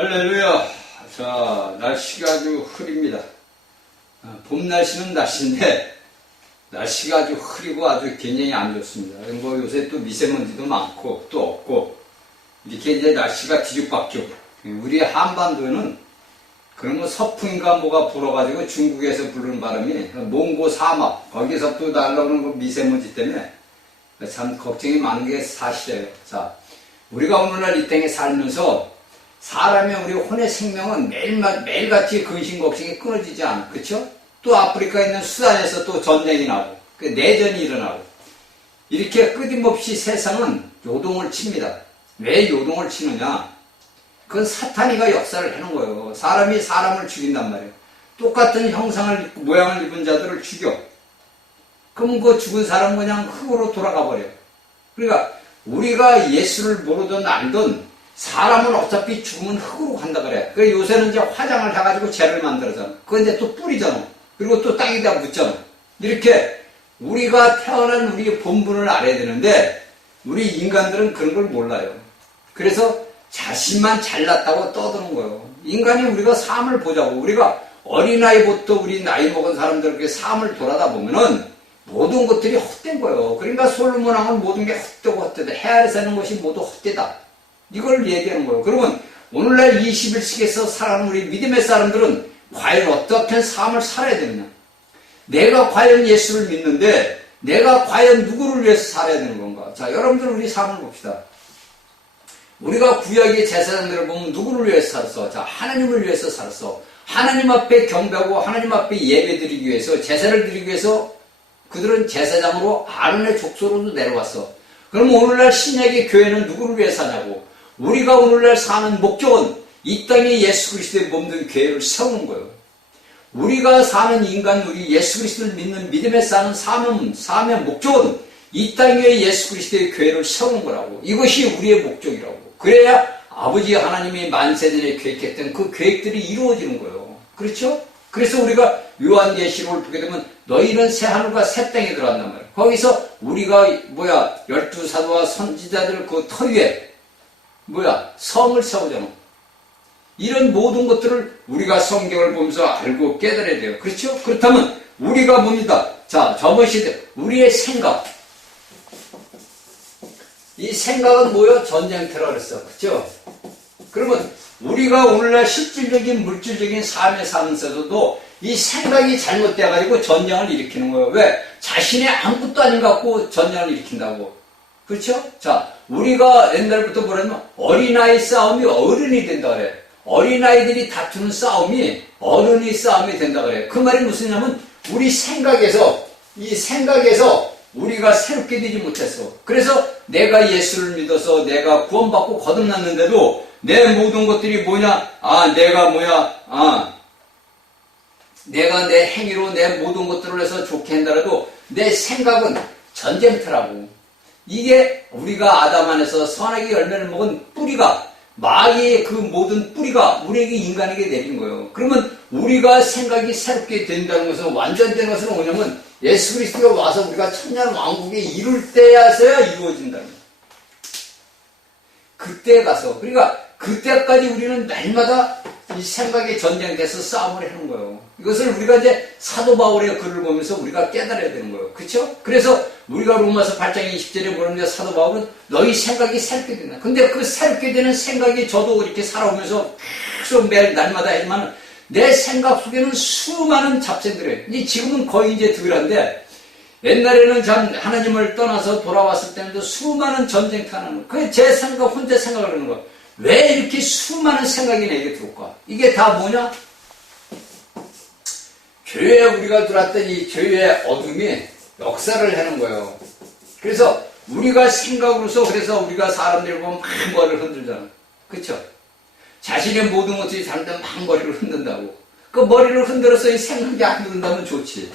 할렐루야. 자, 날씨가 아주 흐립니다. 봄 날씨는 날씨인데 날씨가 아주 흐리고 아주 굉장히 안 좋습니다. 뭐 요새 또 미세먼지도 많고 또 없고 이렇게 이제 날씨가 뒤죽박죽. 우리 한반도에는 그런 뭐 서풍인가 뭐가 불어가지고 중국에서 부르는 바람이 몽고 사막 거기서 또 날라오는 그 미세먼지 때문에 참 걱정이 많은 게 사실이에요. 자, 우리가 오늘날 이 땅에 살면서 사람의 우리 혼의 생명은 매일같이 근심 걱정이 끊어지지 않아. 그쵸? 또 아프리카에 있는 수단에서 또 전쟁이 나고, 내전이 일어나고, 이렇게 끊임없이 세상은 요동을 칩니다. 왜 요동을 치느냐? 그건 사탄이가 역사를 해놓은 거예요. 사람이 사람을 죽인단 말이에요. 똑같은 형상을, 모양을 입은 자들을 죽여. 그럼 그 죽은 사람은 그냥 흙으로 돌아가 버려요. 그러니까 우리가 예수를 모르든 알든 사람은 어차피 죽으면 흙으로 간다 그래. 그 요새는 이제 화장을 해가지고 재를 만들어잖아. 그건 이제 또 뿌리잖아. 그리고 또 땅에다 묻잖아. 이렇게 우리가 태어난 우리의 본분을 알아야 되는데 우리 인간들은 그런 걸 몰라요. 그래서 자신만 잘났다고 떠드는 거예요. 인간이 우리가 삶을 보자고. 우리가 어린아이부터 우리 나이 먹은 사람들에게 삶을 돌아다 보면은 모든 것들이 헛된 거예요. 그러니까 솔로몬 왕은 모든 게 헛되고 헛되다. 해 아래 사는 것이 모두 헛되다. 이걸 얘기하는 거예요. 그러면 오늘날 21세기에서 살아가는 우리 믿음의 사람들은 과연 어떻게 삶을 살아야 되느냐. 내가 과연 예수를 믿는데 내가 과연 누구를 위해서 살아야 되는 건가. 자, 여러분들 우리 삶을 봅시다. 우리가 구약의 제사장들을 보면 누구를 위해서 살았어? 자, 하나님을 위해서 살았어. 하나님 앞에 경배하고 하나님 앞에 예배 드리기 위해서 제사를 드리기 위해서 그들은 제사장으로 아론의 족속으로도 내려왔어. 그럼 오늘날 신약의 교회는 누구를 위해서 사냐고. 우리가 오늘날 사는 목적은 이 땅에 예수 그리스도의 몸된 교회를 세우는 거예요. 우리가 사는 인간, 우리 예수 그리스도를 믿는 믿음에 사는 삶의 목적은 이 땅에 예수 그리스도의 교회를 세우는 거라고. 이것이 우리의 목적이라고. 그래야 아버지 하나님이 만세전에 계획했던 그 계획들이 이루어지는 거예요. 그렇죠? 그래서 우리가 요한계시록을 보게 되면 너희는 새 하늘과 새 땅에 들어간단 말이에요. 거기서 우리가 12사도와 선지자들 그 터 위에 성을 세우잖아. 이런 모든 것들을 우리가 성경을 보면서 알고 깨달아야 돼요. 그렇죠? 그렇다면 우리가 봅니다. 자, 저번 시대 우리의 생각. 이 생각은 뭐예요? 전쟁터라 그랬어. 그렇죠? 그러면 우리가 오늘날 실질적인 물질적인 삶에 사면서도 이 생각이 잘못돼가지고 전쟁을 일으키는 거예요. 왜? 자신의 아무것도 아닌 것 같고 전쟁을 일으킨다고. 그렇죠? 자, 우리가 옛날부터 뭐라면 어린아이 싸움이 어른이 된다 그래. 어린아이들이 다투는 싸움이 어른이 싸움이 된다 그래. 그 말이 무슨 냐면 우리 생각에서 우리가 새롭게 되지 못했어. 그래서 내가 예수를 믿어서 내가 구원받고 거듭났는데도 내 모든 것들이 뭐냐? 내가 내 행위로 내 모든 것들을 해서 좋게 한다라도 내 생각은 전쟁터라고. 이게 우리가 아담 안에서 선악의 열매를 먹은 뿌리가 마귀의 그 모든 뿌리가 우리에게 인간에게 내린 거예요. 그러면 우리가 생각이 새롭게 된다는 것은 완전된 것은 뭐냐면 예수 그리스도가 와서 우리가 천년 왕국에 이룰 때야서야 이루어진다는 거예요. 그때 가서 그러니까 그때까지 우리는 날마다 이 생각의 전쟁에서 싸움을 하는 거예요. 이것을 우리가 이제 사도 바울의 글을 보면서 우리가 깨달아야 되는 거예요. 그렇죠? 그래서 우리가 로마서 8장 20절에 보는데 사도 바울은 너희 생각이 새롭게 된다. 근데 그 새롭게 되는 생각이 저도 이렇게 살아오면서 계속 매일 날마다 하지만 내 생각 속에는 수많은 잡생들이에요. 이제 지금은 거의 이제 덜한데 옛날에는 참 하나님을 떠나서 돌아왔을 때는 수많은 전쟁터는 그게 제 생각 혼자 생각을 하는 거예요. 왜 이렇게 수많은 생각이 내게 들어올까? 이게 다 뭐냐? 교회에 우리가 들어왔던 이 교회의 어둠이 역사를 하는 거예요. 그래서 우리가 생각으로서 그래서 우리가 사람들을 보면 막 머리를 흔들잖아. 그쵸? 자신의 모든 것들이 잘못되면 막 머리를 흔든다고. 그 머리를 흔들어서 이 생각이 안 흔든다면 좋지.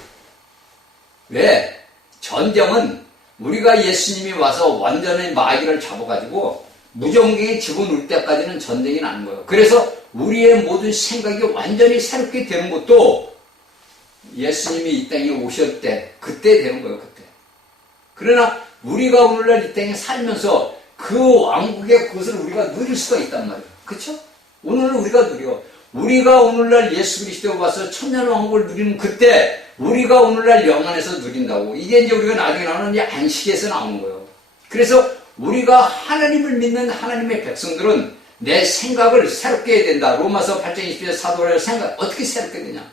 왜? 전쟁은 우리가 예수님이 와서 완전히 마귀를 잡아가지고 무정경에 집어넣을 때까지는 전쟁이 나는 거예요. 그래서 우리의 모든 생각이 완전히 새롭게 되는 것도 예수님이 이 땅에 오실 때 그때 되는 거예요. 그때. 그러나 우리가 오늘날 이 땅에 살면서 그 왕국의 그것을 우리가 누릴 수가 있단 말이에요. 그렇죠? 오늘은 우리가 누려. 우리가 오늘날 예수 그리스도에 와서 천년왕국을 누리는 그때 우리가 오늘날 영안에서 누린다고. 이게 이제 우리가 나중에 나오는 이제 안식에서 나오는 거예요. 그래서 우리가 하나님을 믿는 하나님의 백성들은 내 생각을 새롭게 해야 된다. 로마서 8장 20절 사도의 생각 어떻게 새롭게 되냐.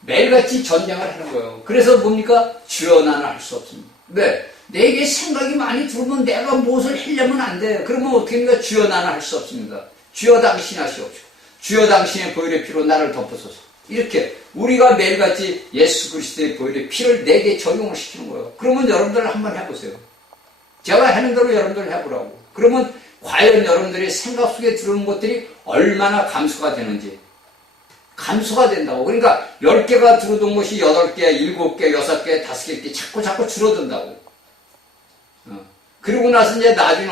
매일같이 전쟁을 하는 거예요. 그래서 뭡니까? 주여 나는 할 수 없습니다. 네. 내게 생각이 많이 들어오면 내가 무엇을 하려면 안 돼. 그러면 어떻게 합니까? 주여 나는 할 수 없습니다. 주여 당신 하시옵시고. 주여 당신의 보혈의 피로 나를 덮으소서. 이렇게 우리가 매일같이 예수 그리스도의 보혈의 피를 내게 적용을 시키는 거예요. 그러면 여러분들 한번 해보세요. 제가 하는 대로 여러분들 해보라고. 그러면 과연 여러분들의 생각 속에 들어오는 것들이 얼마나 감소가 되는지. 감소가 된다고. 그러니까 10개가 들어오던 것이 8개, 7개, 6개, 5개 이렇게 자꾸 줄어든다고. 그러고 나서 이제 나중에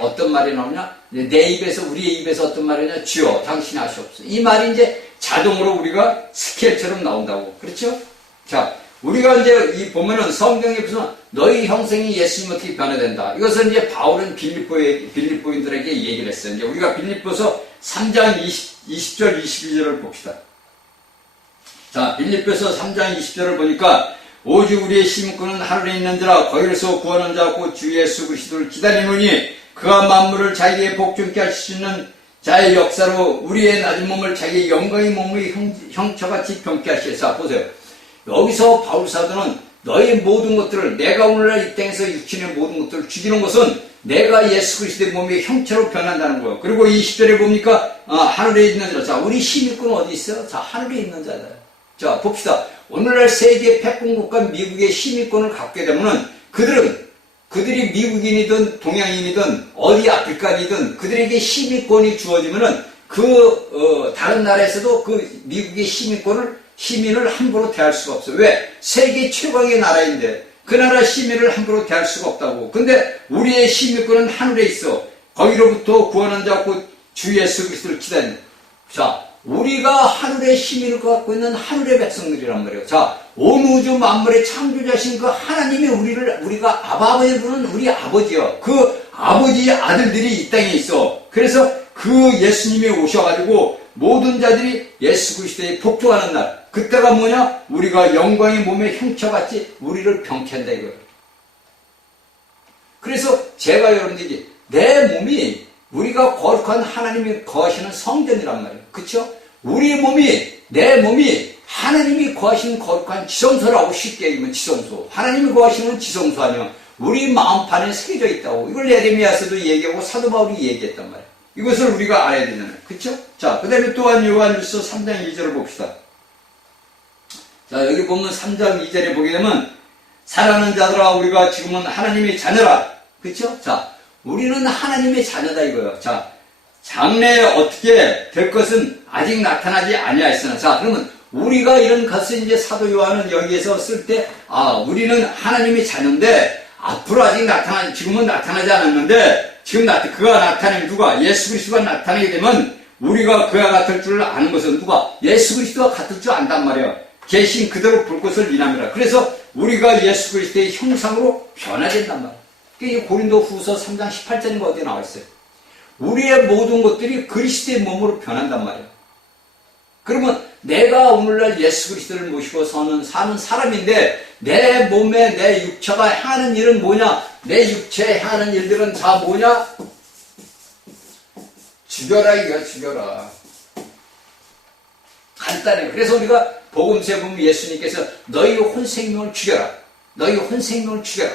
어떤 말이 나오냐? 내 입에서, 우리의 입에서 어떤 말이냐? 주여, 당신 하시옵소서. 이 말이 이제 자동으로 우리가 스케일처럼 나온다고. 그렇죠? 자, 우리가 이제 이 보면은 성경에 보면 너희 형생이 예수님 어떻게 변화된다. 이것은 이제 바울은 빌립보인들에게 얘기를 했어요. 이제 우리가 빌립보서 3장 20절, 22절을 봅시다. 자, 빌립보서 3장 20절을 보니까 오직 우리의 심꾼은 하늘에 있는지라 거기서 구하는 자 곧 주 예수 그리스도를 기다리노니 그가 만물을 자기의 복종케 하실 수 있는 자의 역사로 우리의 낮은 몸을 자기의 영광의 몸의 형처같이 병케 하시사. 보세요. 여기서 바울사도는 너의 모든 것들을 내가 오늘날 이 땅에서 육신의 모든 것들을 죽이는 것은 내가 예수 그리스도의 몸의 형체로 변한다는 거예요. 그리고 20절에 봅니까? 하늘에 있는 자. 자, 우리 시민권은 어디 있어요? 자, 하늘에 있는 자다. 자, 봅시다. 오늘날 세계 패권국가 미국의 시민권을 갖게 되면은 그들이 미국인이든 동양인이든 어디 아프리카이든 그들에게 시민권이 주어지면은 다른 나라에서도 그 미국의 시민을 함부로 대할 수가 없어요. 왜? 세계 최강의 나라인데 그 나라 시민을 함부로 대할 수가 없다고. 근데 우리의 시민권은 하늘에 있어. 거기로부터 구하는 자 곧 주 예수 그리스도를 기다린다. 자, 우리가 하늘의 시민을 갖고 있는 하늘의 백성들이란 말이에요. 자, 온 우주 만물의 창조자신 그 하나님이 우리가 아버지 부르는 우리 아버지요. 그 아버지의 아들들이 이 땅에 있어. 그래서 그 예수님이 오셔가지고 모든 자들이 예수 그리스도에 복종하는 날. 그때가 뭐냐? 우리가 영광의 몸의 형체같이 우리를 병케한다 이거예요. 그래서 제가 여러분들에게 내 몸이 우리가 거룩한 하나님이 거하시는 성전이란 말이에요. 그쵸? 내 몸이 하나님이 거하시는 거룩한 지성소라고 쉽게 얘기하면 지성소. 하나님이 거하시는 지성소 아니면 우리 마음판에 새겨져 있다고. 이걸 예레미야서도 얘기하고 사도 바울이 얘기했단 말이에요. 이것을 우리가 알아야 되잖아요. 그쵸? 자, 그 다음에 또한 요한일서 3장 2절을 봅시다. 자, 여기 보면 3장 2절에 보게 되면 사랑하는 자들아 우리가 지금은 하나님의 자녀라. 그쵸? 자, 우리는 하나님의 자녀다 이거예요. 자, 장래에 어떻게 될 것은 아직 나타나지 아니하였으나. 자, 그러면 우리가 이런 것을 이제 사도 요한은 여기에서 쓸 때, 우리는 하나님의 자녀인데 앞으로 아직 지금은 나타나지 않았는데 그가 나타내면 누가? 예수 그리스도가 나타나게 되면 우리가 그와 같을 줄 아는 것은 누가? 예수 그리스도와 같을 줄 안단 말이에요. 계신 그대로 볼 것을 미남이라. 그래서 우리가 예수 그리스도의 형상으로 변화된단 말이에요. 이 고린도 후서 3장 18절인가 어디에 나와 있어요. 우리의 모든 것들이 그리스도의 몸으로 변한단 말이에요. 그러면 내가 오늘날 예수 그리스도를 모시고 사는 사람인데 내 몸에 내 육체가 하는 일은 뭐냐? 내 육체에 하는 일들은 다 뭐냐? 죽여라 이거야, 죽여라. 간단해요. 그래서 우리가 복음서에 보면 예수님께서 너희 혼생명을 죽여라. 너희 혼생명을 죽여라.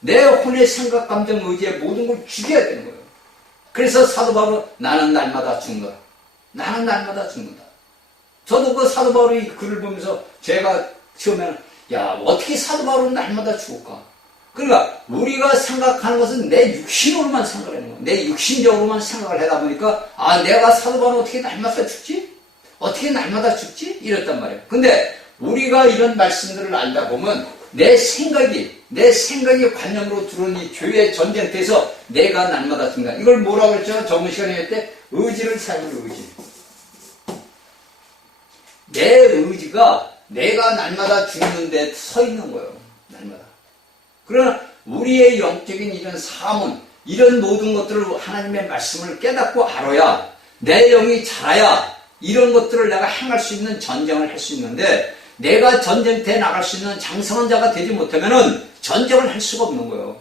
내 혼의 생각, 감정, 의지에 모든 걸 죽여야 되는 거예요. 그래서 사도 바울은 나는 날마다 죽는다. 나는 날마다 죽는다. 저도 그 사도 바울의 글을 보면서 제가 처음에는 어떻게 사도 바울은 날마다 죽을까? 그러니까 우리가 생각하는 것은 내 육신으로만 생각을 하는 거예요. 내 육신적으로만 생각을 하다 보니까 내가 사도 바울은 어떻게 날마다 죽지? 어떻게 날마다 죽지? 이랬단 말이에요. 근데 우리가 이런 말씀들을 알다 보면 내 생각이 관념으로 들어온 이 교회 전쟁터에서 내가 날마다 죽는다. 이걸 뭐라고 그랬죠? 저번 시간에 할 때 의지를 사용을 의지. 내 의지가 내가 날마다 죽는 데 서 있는 거예요. 날마다. 그러나 우리의 영적인 이런 삶은 이런 모든 것들을 하나님의 말씀을 깨닫고 알아야 내 영이 자라야 이런 것들을 내가 행할 수 있는 전쟁을 할 수 있는데 내가 전쟁터에 나갈 수 있는 장성한 자가 되지 못하면은 전쟁을 할 수가 없는 거예요.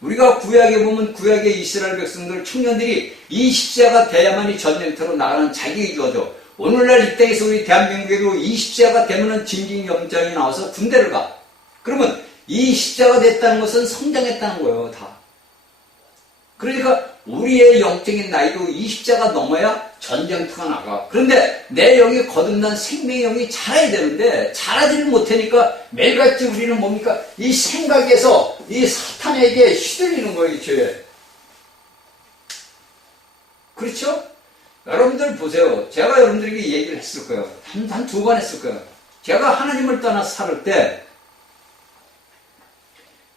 우리가 구약에 보면 구약의 이스라엘 백성들 청년들이 이 십자가 돼야만이 전쟁터로 나가는 자격이 주어져. 오늘날 이 땅에서 우리 대한민국에도 이 십자가 되면은 징징염장이 나와서 군대를 가. 그러면 이 십자가 됐다는 것은 성장했다는 거예요, 다. 그러니까 우리의 영적인 나이도 20자가 넘어야 전쟁터가 나가. 그런데 내 영이 거듭난 생명의 영이 자라야 되는데 자라지를 못하니까 매일같이 우리는 뭡니까? 이 생각에서 이 사탄에게 휘둘리는 거예요, 이 죄에. 그렇죠? 여러분들 보세요. 제가 여러분들에게 얘기를 했을 거예요. 한 두 번 했을 거예요. 제가 하나님을 떠나서 살을 때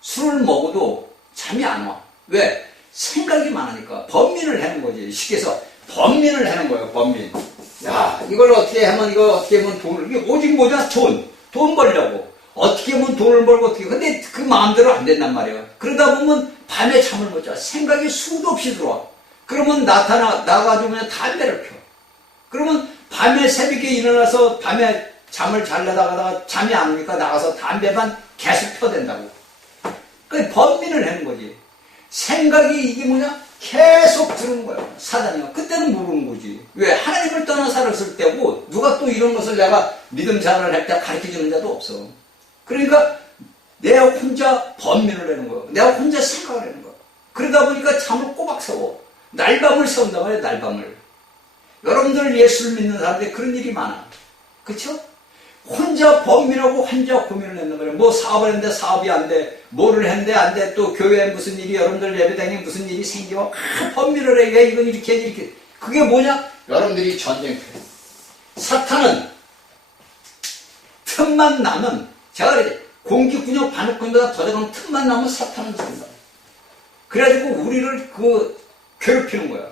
술을 먹어도 잠이 안 와. 왜? 생각이 많으니까 번민을 하는 거지. 쉽게 해서 번민을 하는 거예요. 번민. 야, 이걸 어떻게 하면 이거 어떻게 하면 돈을, 이게 오직 뭐냐? 돈 벌려고 어떻게 하면 돈을 벌고 어떻게. 근데 그 마음대로 안 된단 말이에요. 그러다 보면 밤에 잠을 못 자. 생각이 수도 없이 들어와. 그러면 나가지고 그냥 담배를 펴. 그러면 밤에 새벽에 일어나서 밤에 잠을 자려다가 잠이 안 오니까 나가서 담배만 계속 펴댄다고. 그 번민을 하는 거지. 생각이 이게 뭐냐? 계속 들은 거예요. 사단이가. 그때는 모르는 거지. 왜? 하나님을 떠나 살았을 때고 누가 또 이런 것을 내가 믿음 생활을 할 때 가르쳐주는 자도 없어. 그러니까 내가 혼자 번민을 하는 거예요. 내가 혼자 생각을 하는 거예요. 그러다 보니까 잠을 꼬박 세워. 날밤을 세운단 말이에요. 날밤을. 여러분들 예수를 믿는 사람들이 그런 일이 많아. 그쵸? 혼자 번민하고 혼자 고민을 했는 거예요. 뭐 사업을 했는데 사업이 안 돼. 뭐를 했는데 안 돼. 또 교회에 무슨 일이, 여러분들 예배당에 무슨 일이 생겨. 번민을 해. 왜 이건 이렇게 해, 이렇게. 그게 뭐냐? 여러분들이 전쟁터예요. 사탄은 틈만 나면, 제가 그래, 공기군요 반응군보다 더 작은 틈만 나면 사탄은 죽는다. 그래가지고 우리를 괴롭히는 거야.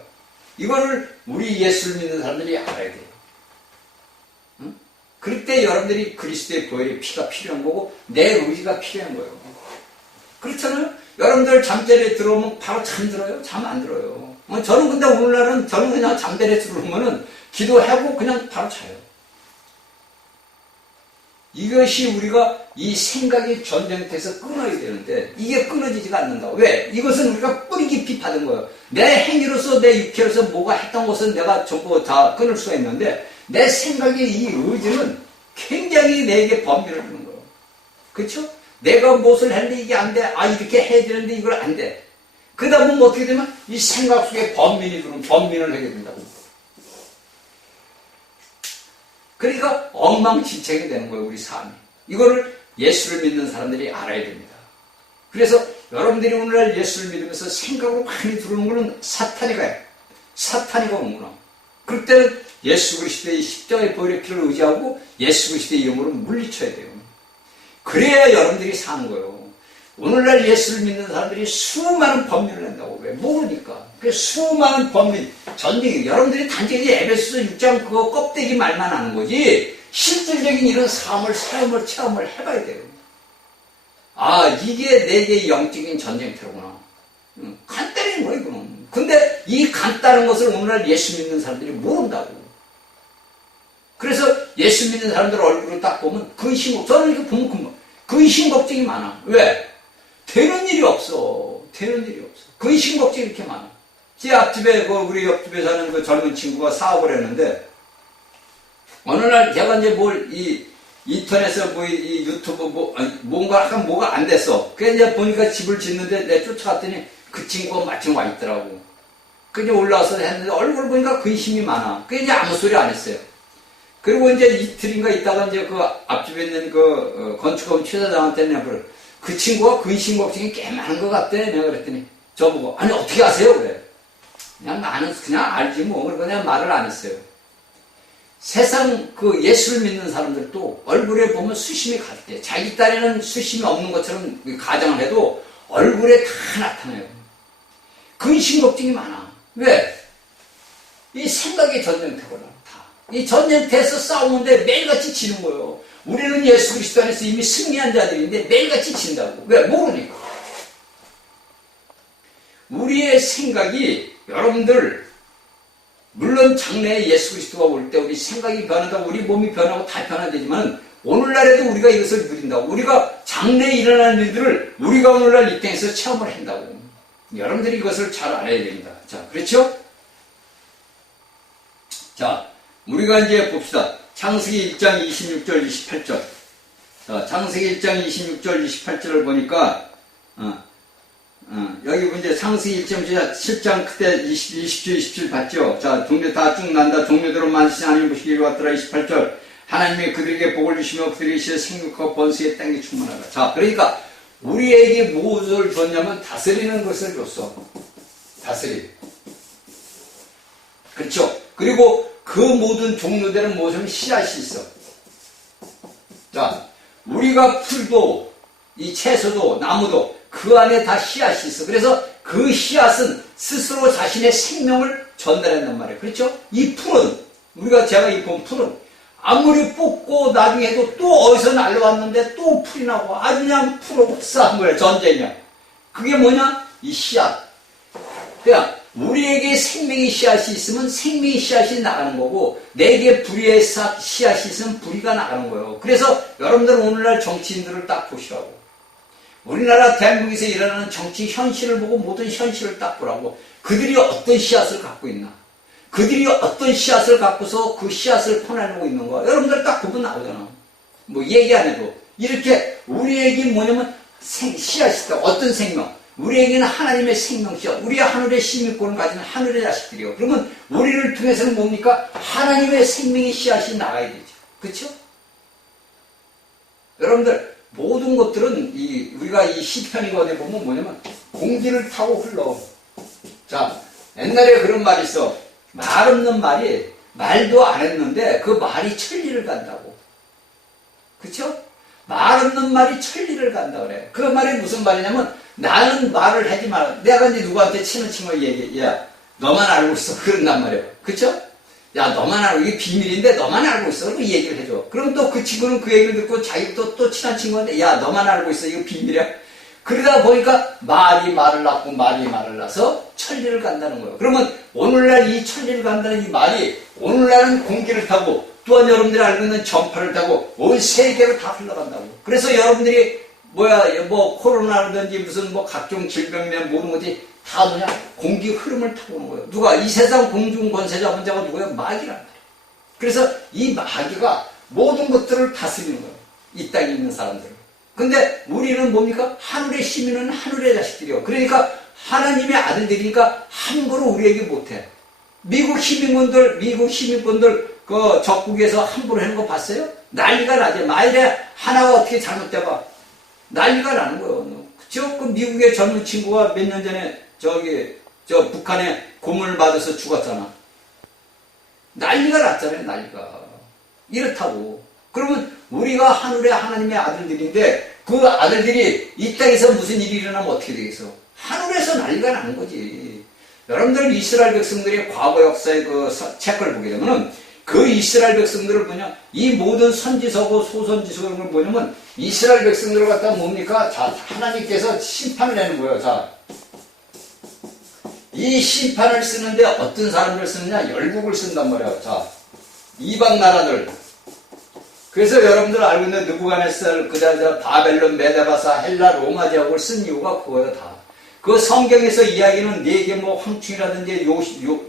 이거를 우리 예수를 믿는 사람들이 알아야 돼요. 그럴 때 여러분들이 그리스도의 보혈의 피가 필요한 거고 내 의지가 필요한 거예요. 그렇잖아요? 여러분들 잠자리에 들어오면 바로 잠들어요? 잠 안 들어요. 저는 근데 오늘날은 저는 그냥 잠자리에 들어오면은 기도하고 그냥 바로 자요. 이것이 우리가 이 생각이 전쟁터에서 끊어야 되는데 이게 끊어지지가 않는다. 왜? 이것은 우리가 뿌리 깊이 받은 거예요. 내 행위로서 내 육체로서 뭐가 했던 것은 내가 전부 다 끊을 수가 있는데 내 생각의 이 의지는 굉장히 내게 범위를 주는 거예요. 그렇죠? 내가 무엇을 했는데 이게 안 돼. 아, 이렇게 해야 되는데 이걸 안 돼. 그러다 보면 어떻게 되면 이 생각 속에 범민이 들어오면 범민을 하게 된다고. 그러니까 엉망진창이 되는 거예요, 우리 삶이. 이거를 예수를 믿는 사람들이 알아야 됩니다. 그래서 여러분들이 오늘날 예수를 믿으면서 생각으로 많이 들어오는 거는 사탄이가 오는구나. 그럴 때는 예수 그리스도의 십자가의 보혈의 피를 의지하고 예수 그리스도의 이름으로 물리쳐야 돼요. 그래야 여러분들이 사는 거예요. 오늘날 예수를 믿는 사람들이 수많은 범민을 한다고. 왜? 모르니까. 그 수많은 범민, 전쟁이. 여러분들이 단지 에베소서 6장 그거 껍데기 말만 하는 거지 실질적인 이런 삶을 체험을 해봐야 돼요. 아, 이게 내게 영적인 전쟁터구나. 간단한 거예요, 이거는. 근데 이 간단한 것을 오늘날 예수 믿는 사람들이 모른다고. 그래서 예수 믿는 사람들 얼굴을 딱 보면 저는 이렇게 보면 근심 걱정이 많아. 왜? 되는 일이 없어. 근심 걱정이 이렇게 많아. 제 앞집에, 우리 옆집에 사는 그 젊은 친구가 사업을 했는데, 어느 날 제가 이제 인터넷에 이 유튜브 뭐가 안 됐어. 그래서 이제 보니까 집을 짓는데 내가 쫓아갔더니 그 친구가 마침 와 있더라고. 그래서 올라와서 했는데 얼굴 보니까 근심이 많아. 그래서 이제 아무 소리 안 했어요. 그리고 이제 이틀인가 있다가 이제 그 앞집에 있는 건축업 최사장한테 내가 그 친구가 근심 걱정이 꽤 많은 것 같대. 내가 그랬더니 저보고, 아니 어떻게 아세요? 그래. 나는 그냥 알지 뭐. 그러고 그냥 말을 안 했어요. 세상 예수를 믿는 사람들도 얼굴에 보면 수심이 같대. 자기 딴에는 수심이 없는 것처럼 가정을 해도 얼굴에 다 나타나요. 근심 걱정이 많아. 왜? 이 생각의 전쟁터거든. 이 전쟁터에서 싸우는데 매일같이 지는 거예요. 우리는 예수 그리스도 안에서 이미 승리한 자들인데 매일같이 진다고. 왜? 모르니까. 우리의 생각이 여러분들 물론 장래에 예수 그리스도가 올 때 우리 생각이 변한다고 우리 몸이 변하고 다 변화되지만 오늘날에도 우리가 이것을 누린다고 우리가 장래에 일어나는 일들을 우리가 오늘날 이 땅에서 체험을 한다고 여러분들이 이것을 잘 알아야 됩니다. 자, 그렇죠? 자, 우리가 이제 봅시다. 창세기 1장 26절 28절. 자, 창세기 1장 26절 28절을 보니까 여기 이제 창세기 1장 7장 그때 20절 27 봤죠? 자, 종류 다 쭉 난다. 종류대로 만신 하나님 보시기 이리 왔더라 28절. 하나님이 그들에게 복을 주시며 그들에게 시에 생육하고 번수에 땅이 충만하다. 자, 그러니까 우리에게 무엇을 줬냐면 다스리는 것을 줬어. 다스림. 그렇죠? 그리고 그 모든 종류들은 무엇이면 씨앗이 있어. 자, 우리가 풀도 이 채소도 나무도 그 안에 다 씨앗이 있어. 그래서 그 씨앗은 스스로 자신의 생명을 전달한단 말이에요. 그렇죠? 이 풀은 제가 이 본 풀은 아무리 뽑고 나중에 해도 또 어디서 날라왔는데 또 풀이 나고 아주 그냥 풀어 싸운 거예요. 전쟁이야. 그게 뭐냐? 이 씨앗. 그냥 우리에게 생명의 씨앗이 있으면 생명의 씨앗이 나가는 거고 내게 불의의 씨앗이 있으면 불의가 나가는 거예요. 그래서 여러분들은 오늘날 정치인들을 딱 보시라고. 우리나라 대한민국에서 일어나는 정치 현실을 보고 모든 현실을 딱 보라고. 그들이 어떤 씨앗을 갖고 있나. 그들이 어떤 씨앗을 갖고서 그 씨앗을 퍼내고 있는 거 여러분들 딱 보면 나오잖아. 뭐 얘기 안 해도 이렇게 우리에게 뭐냐면 씨앗이 있다. 어떤 생명? 우리에게는 하나님의 생명 씨앗, 우리의 하늘의 시민권을 가진 하늘의 자식들이요. 그러면 우리를 통해서는 뭡니까? 하나님의 생명의 씨앗이 나가야 되죠. 그렇죠? 여러분들 모든 것들은 우리가 이 시편이가 어디 보면 뭐냐면 공기를 타고 흘러. 자, 옛날에 그런 말이 있어. 말 없는 말이 말도 안 했는데 그 말이 천리를 간다고. 그쵸? 말 없는 말이 천리를 간다 그래. 그 말이 무슨 말이냐면 나는 말을 하지 마라. 내가 이제 누구한테 치는 친구가 얘기해. 야, 너만 알고 있어. 그런단 말이에요. 그쵸? 야, 너만 알고, 이게 비밀인데 너만 알고 있어. 그리고 얘기를 해줘. 그럼 또 그 친구는 그 얘기를 듣고 자기 또 친한 친구한테 야, 너만 알고 있어. 이거 비밀이야. 그러다 보니까 말이 말을 낳고 말이 말을 낳아서 천리를 간다는 거예요. 그러면 오늘날 이 천리를 간다는 이 말이 오늘날은 공기를 타고 또한 여러분들이 알고 있는 전파를 타고 온 세계로 다 흘러간다고. 그래서 여러분들이 뭐 코로나라든지 무슨 뭐 각종 질병이나 모든 것이 다 뭐냐 공기 흐름을 타고 오는 거예요. 누가 이 세상 공중 권세 잡은 자가 누구예요? 마귀란 말이에요. 그래서 이 마귀가 모든 것들을 다스리는 거예요. 이 땅에 있는 사람들을. 근데 우리는 뭡니까? 하늘의 시민은 하늘의 자식들이요. 그러니까 하나님의 아들들이니까 함부로 우리에게 못해. 미국 시민권들 그 적국에서 함부로 하는 거 봤어요? 난리가 나죠. 만일에 하나가 어떻게 잘못돼봐. 난리가 나는 거예요. 그쵸? 그 미국의 젊은 친구가 몇 년 전에 저 북한에 고문을 받아서 죽었잖아. 난리가 났잖아요, 난리가. 이렇다고. 그러면 우리가 하늘의 하나님의 아들들인데 그 아들들이 이 땅에서 무슨 일이 일어나면 어떻게 되겠어? 하늘에서 난리가 나는 거지. 여러분들 이스라엘 백성들의 과거 역사의 그 책을 보게 되면은 그 이스라엘 백성들을 뭐냐 이 모든 선지서고 소선지서 그런 걸 뭐냐면 이스라엘 백성들을 갖다 뭡니까? 자, 하나님께서 심판을 내는 거예요. 자, 이 심판을 쓰는데 어떤 사람들 쓰느냐? 열국을 쓴단 말이에요. 자, 이방 나라들. 그래서 여러분들 알고 있는 느부갓네살, 그다음에 바벨론, 메데바사, 헬라, 로마 제국을 쓴 이유가 그거예요, 다. 그 성경에서 이야기는 4개 뭐 황충이라든지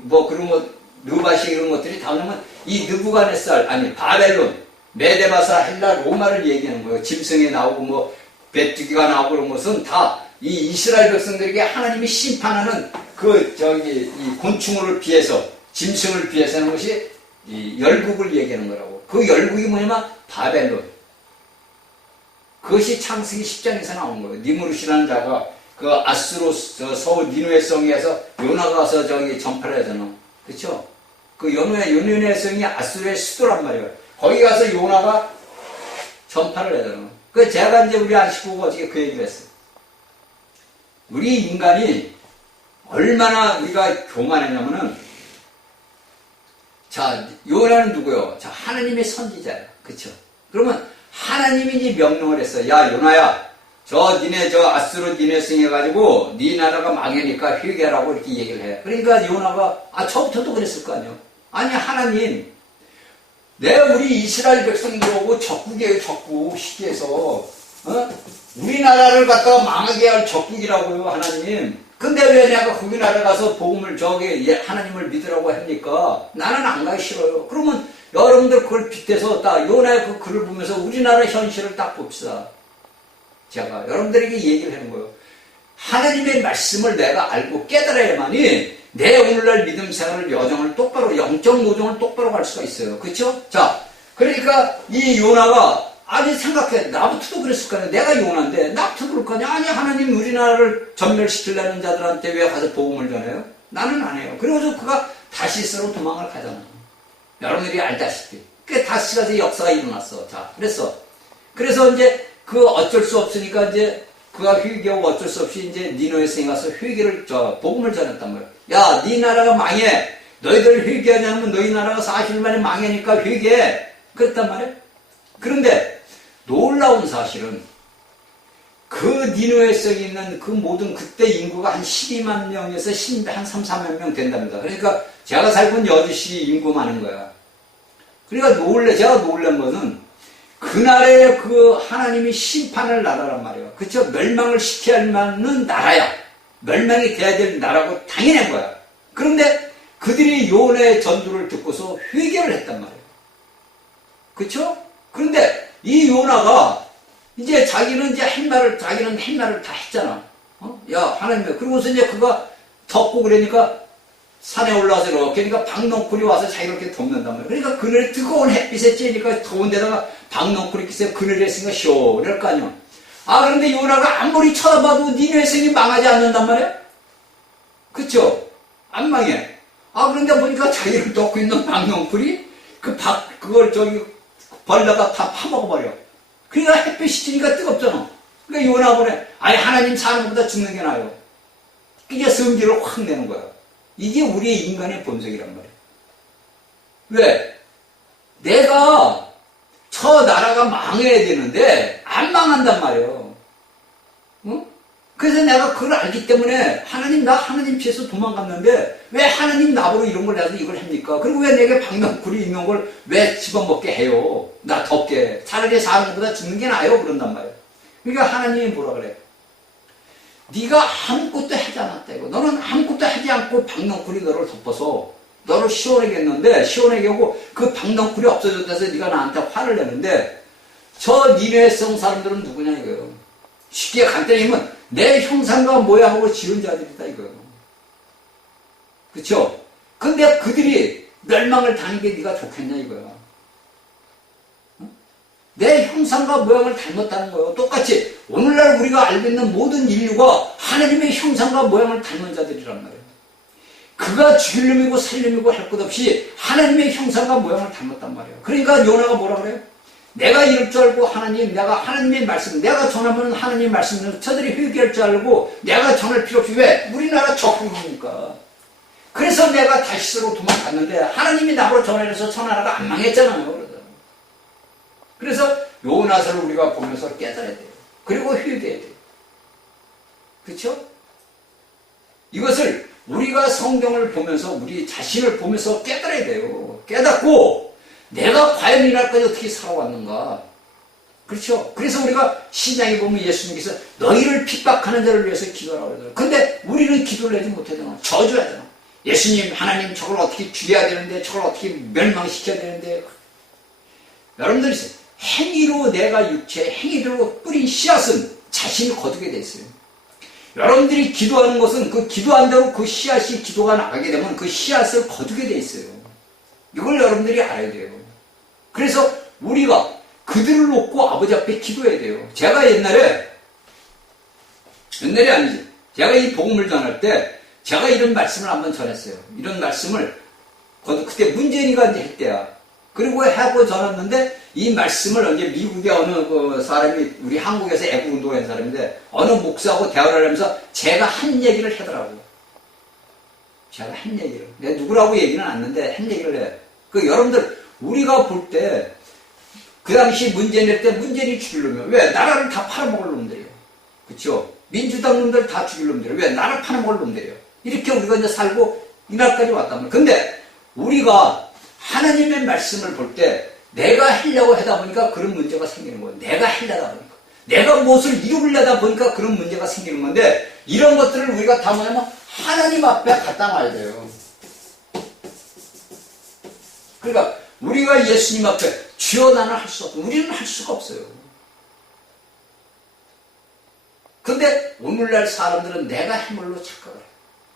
뭐 그런 것, 느바시 이런 것들이 다 뭐냐면 이 느부갓네살, 아니 바벨론, 메데바사, 헬라, 로마를 얘기하는 거예요. 짐승이 나오고 뭐 메뚜기가 나오고 그런 것은 다 이 이스라엘 백성들에게 하나님이 심판하는 이 곤충을 비해서, 짐승을 비해서 하는 것이 이 열국을 얘기하는 거라고. 그 열국이 뭐냐면 바벨론. 그것이 창세기 10장에서 나온 거예요. 니무롯이라는 자가 그 아수로 서울 니누의 성에서 요나가 가서 전파를 하잖아. 그쵸? 그 요나의 성이 아수르의 수도란 말이에요. 거기 가서 요나가 전파를 하잖아. 그 제가 이제 우리 안식구가 어저께 그 얘기를 했어요. 우리 인간이 얼마나 우리가 교만했냐면은 자, 요나는 누구요? 자, 하나님의 선지자야. 그쵸? 그러면 하나님이 이제 명령을 했어. 야, 요나야, 니네 아스로 니네 승해가지고 네 나라가 망하니까 회개하라고 이렇게 얘기를 해. 그러니까 요나가 저부터도 그랬을 거 아니에요. 아니 하나님, 내가 우리 이스라엘 백성들하고 적국이에요, 적국 시기에서 우리나라를 갖다가 망하게 할 적국이라고요, 하나님. 근데 왜 내가 거기 나라 가서 복음을 하나님을 믿으라고 합니까? 나는 안 가기 싫어요. 그러면 여러분들 그걸 빗대서 딱 요나의 그 글을 보면서 우리나라 현실을 딱 봅시다. 제가 여러분들에게 얘기를 하는 거예요. 하나님의 말씀을 내가 알고 깨달아야만이 내 오늘날 믿음 생활을 여정을 똑바로, 영적 노정을 똑바로 갈 수가 있어요. 그렇죠? 자, 그러니까 이 요나가 아니 생각해. 나부터도 그랬을 거 아니야. 내가 요나인데 나부터 그럴 거 아니야. 아니 하나님 우리나라를 전멸시키려는 자들한테 왜 가서 복음을 전해요? 나는 안 해요. 그래서 그가 다시스로 도망을 가잖아. 여러분들이 알다시피. 그 다시가 역사가 일어났어. 자, 그래서 이제 그 어쩔 수 없으니까 이제 그가 회개하고 어쩔 수 없이 이제 니느웨 성에 가서 복음을 전했단 말이야. 야, 네 나라가 망해. 너희들 회개하지 않으면 너희 나라가 40일 만에 망하니까 회개해. 그랬단 말이야. 그런데 놀라운 사실은 그 니느웨 성에 있는 그 모든 그때 인구가 한 12만 명에서 한 3, 4만 명 된답니다. 그러니까 제가 살고 있는 여주시 인구 많은 거야. 그러니까 제가 놀란 거는 그날에 그 하나님이 심판을 나라란 말이에요. 그쵸? 멸망을 시켜야 할 만한 나라야. 멸망이 돼야 될 나라고 당연한 거야. 그런데 그들이 요나의 전도를 듣고서 회개를 했단 말이에요. 그쵸? 그런데 이 요나가 이제 자기는 할 말을 다 했잖아. 야, 하나님, 그러고서 이제 그가 덥고 그러니까 산에 올라와서 이렇게, 그러니까 박넝쿨이 와서 자기가 이렇게 덮는단 말이야. 그러니까 그늘 뜨거운 햇빛에 쬐니까 더운 데다가 박넝쿨이 있어요. 그늘에 있으니까 시원할 거 아니야. 그런데 요나가 아무리 쳐다봐도 니네 성이 망하지 않는단 말이야? 그쵸? 안 망해. 그런데 보니까 자기를 덮고 있는 박넝쿨이 그걸 벌레가 다 파먹어버려. 그러니까 햇빛이 쬐니까 뜨겁잖아. 그러니까 요나가 보네. 아니, 하나님 사는 것보다 죽는 게 나아요. 이게 성질을 확 내는 거야. 이게 우리의 인간의 본성이란 말이야. 왜? 내가 저 나라가 망해야 되는데 안 망한단 말이에요. 그래서 내가 그걸 알기 때문에 나 하나님 피해서 도망갔는데 왜 하나님 나보고 이런 걸 해서 이걸 합니까? 그리고 왜 내게 박넝쿨이 있는 걸 왜 집어먹게 해요? 나 덥게. 차라리 사는 것보다 죽는 게 나아요. 그런단 말이에요. 그러니까 하나님이 뭐라 그래? 네가 아무것도 하지 않았다 이거. 너는 아무것도 하지 않고 박넝쿨이 너를 덮어서 너를 시원하게 했는데, 시원하게 하고 그 박넝쿨이 없어졌다서 네가 나한테 화를 내는데 저 니느웨 성 사람들은 누구냐 이거예요. 쉽게 간단히 하면 내 형상과 모양으로 지은 자들이다 이거예요. 그쵸? 근데 그들이 멸망을 당한 게 네가 좋겠냐 이거야. 내 형상과 모양을 닮았다는 거예요. 똑같이 오늘날 우리가 알고 있는 모든 인류가 하나님의 형상과 모양을 닮은 자들이란 말이에요. 그가 죽일 놈이고 살 놈이고 할 것 없이 하나님의 형상과 모양을 닮았단 말이에요. 그러니까 요나가 뭐라 그래요? 내가 이럴 줄 알고 내가 하나님의 말씀, 내가 전하면 하나님의 말씀을 저들이 회개할 줄 알고 내가 전할 필요 없이 왜? 우리나라 적국이니까. 그래서 내가 다시스로 도망갔는데 하나님이 나보고 전해서 저 나라가 안 망했잖아요. 그래서 요나서를 우리가 보면서 깨달아야 돼요. 그리고 회개해야 돼요. 그렇죠? 이것을 우리가 성경을 보면서 우리 자신을 보면서 깨달아야 돼요. 깨닫고 내가 과연 이 날까지 어떻게 살아왔는가. 그렇죠? 그래서 우리가 신약에 보면 예수님께서 너희를 핍박하는 자를 위해서 기도하라고 그러잖아요. 근데 우리는 기도를 하지 못하잖아. 저주하잖아. 예수님, 하나님 저걸 어떻게 죽여야 되는데, 저걸 어떻게 멸망시켜야 되는데. 여러분들이 행위로 내가 행위로 뿌린 씨앗은 자신이 거두게 돼 있어요. 여러분들이 기도하는 것은 그 기도한다고 그 씨앗이 기도가 나가게 되면 그 씨앗을 거두게 돼 있어요. 이걸 여러분들이 알아야 돼요. 그래서 우리가 그들을 놓고 아버지 앞에 기도해야 돼요. 제가 옛날에 아니지. 제가 이 복음을 전할 때 제가 이런 말씀을 한번 전했어요. 이런 말씀을 그때 문재인이가 이제 했대야. 그리고 하고 전했는데 이 말씀을 언제 미국의 어느 그 사람이 우리 한국에서 애국운동한 사람인데 어느 목사하고 대화를 하면서 제가 한 얘기를 하더라고. 제가 한 얘기를. 내가 누구라고 얘기는 안 했는데 한 얘기를 해. 여러분들 우리가 볼 때 그 당시 문재인일 때 문재인이 죽이려면 왜? 나라를 다 팔아먹을 놈들이에요. 그쵸? 민주당 놈들 다 죽일 놈들이에요. 왜? 나를 팔아먹을 놈들이에요. 이렇게 우리가 이제 살고 이날까지 왔단 말이에요. 근데 우리가 하나님의 말씀을 볼 때 내가 하려고 하다 보니까 그런 문제가 생기는 거예요. 내가 하려다 보니까. 내가 무엇을 이루려다 보니까 그런 문제가 생기는 건데 이런 것들을 우리가 다 뭐냐면 하나님 앞에 갖다 놔야 돼요. 그러니까 우리가 예수님 앞에 주여 나는 할 수 없어. 우리는 할 수가 없어요. 근데 오늘날 사람들은 내가 해물로 착각을 해요.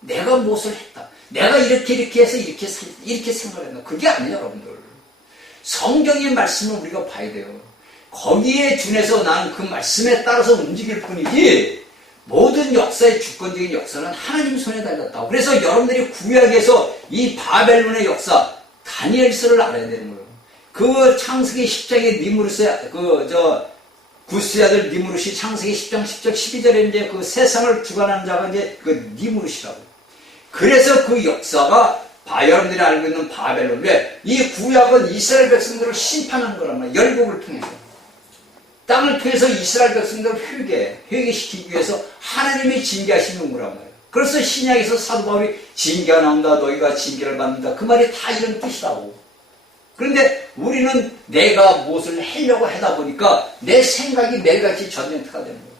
내가 무엇을 했다. 내가 이렇게 해서 이렇게 생각했다. 그게 아니에요, 여러분들. 성경의 말씀을 우리가 봐야 돼요. 거기에 준해서 나는 그 말씀에 따라서 움직일 뿐이지 모든 역사의 주권적인 역사는 하나님 손에 달렸다고. 그래서 여러분들이 구약에서 이 바벨론의 역사 다니엘서를 알아야 되는 거예요. 그 창세기 10장의 니무르스 구스의 아들 니무르시 창세기 10장 10절 12절에 이제 그 세상을 주관하는 자가 이제 그 니무르시라고. 그래서 그 역사가 여러분들이 알고 있는 바벨론. 왜? 이 구약은 이스라엘 백성들을 심판하는 거란 말이에요. 열국을 통해서. 땅을 통해서 이스라엘 백성들을 회개시키기 위해서 하나님이 징계하시는 거란 말이에요. 그래서 신약에서 사도 바울이 징계가 나온다. 너희가 징계를 받는다. 그 말이 다 이런 뜻이라고. 그런데 우리는 내가 무엇을 하려고 하다 보니까 내 생각이 매일같이 전쟁터가 되는 거예요.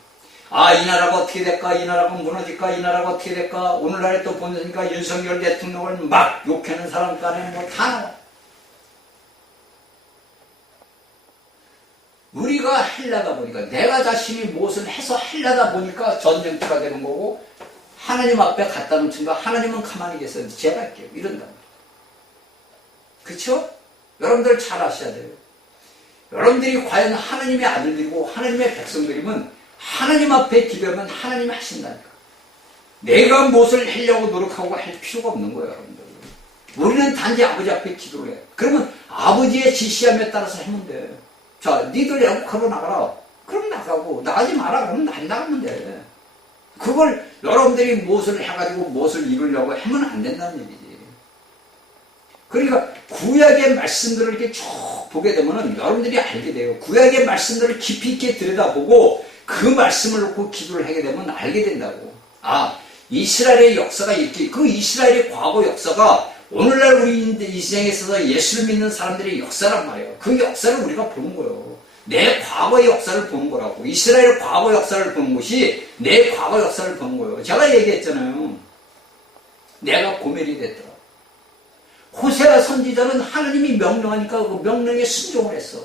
아, 이 나라가 어떻게 될까? 이 나라가 무너질까? 이 나라가 어떻게 될까? 오늘날에 또 보니까 윤석열 대통령을 막 욕하는 사람 간에 뭐 다 나와. 우리가 하려다 보니까 내가 자신이 무엇을 해서 하려다 보니까 전쟁터가 되는 거고 하나님 앞에 갖다 놓은 순간 하나님은 가만히 계세요. 제가 할게요. 이런단 말이에요. 그렇죠? 여러분들 잘 아셔야 돼요. 여러분들이 과연 하나님의 아들들이고 하나님의 백성들이면 하나님 앞에 기도하면 하나님이 하신다니까. 내가 무엇을 하려고 노력하고 할 필요가 없는 거예요, 여러분들. 우리는 단지 아버지 앞에 기도를 해요. 그러면 아버지의 지시함에 따라서 하면 돼. 자, 니들 애국하러 나가라. 그럼 나가고, 나가지 마라. 그러면 안 나가면 돼. 그걸 여러분들이 무엇을 해가지고 무엇을 이루려고 하면 안 된다는 얘기지. 그러니까 구약의 말씀들을 이렇게 쭉 보게 되면은 여러분들이 알게 돼요. 구약의 말씀들을 깊이 있게 들여다보고 그 말씀을 놓고 기도를 하게 되면 알게 된다고. 아, 이스라엘의 역사가 이렇게, 그 이스라엘의 과거 역사가 오늘날 우리 인생에 있어서 예수를 믿는 사람들의 역사란 말이에요. 그 역사를 우리가 보는 거예요. 내 과거의 역사를 보는 거라고. 이스라엘의 과거 역사를 보는 것이 내 과거 역사를 보는 거예요. 제가 얘기했잖아요. 내가 고멜이 됐더라. 호세아 선지자는 하나님이 명령하니까 그 명령에 순종을 했어.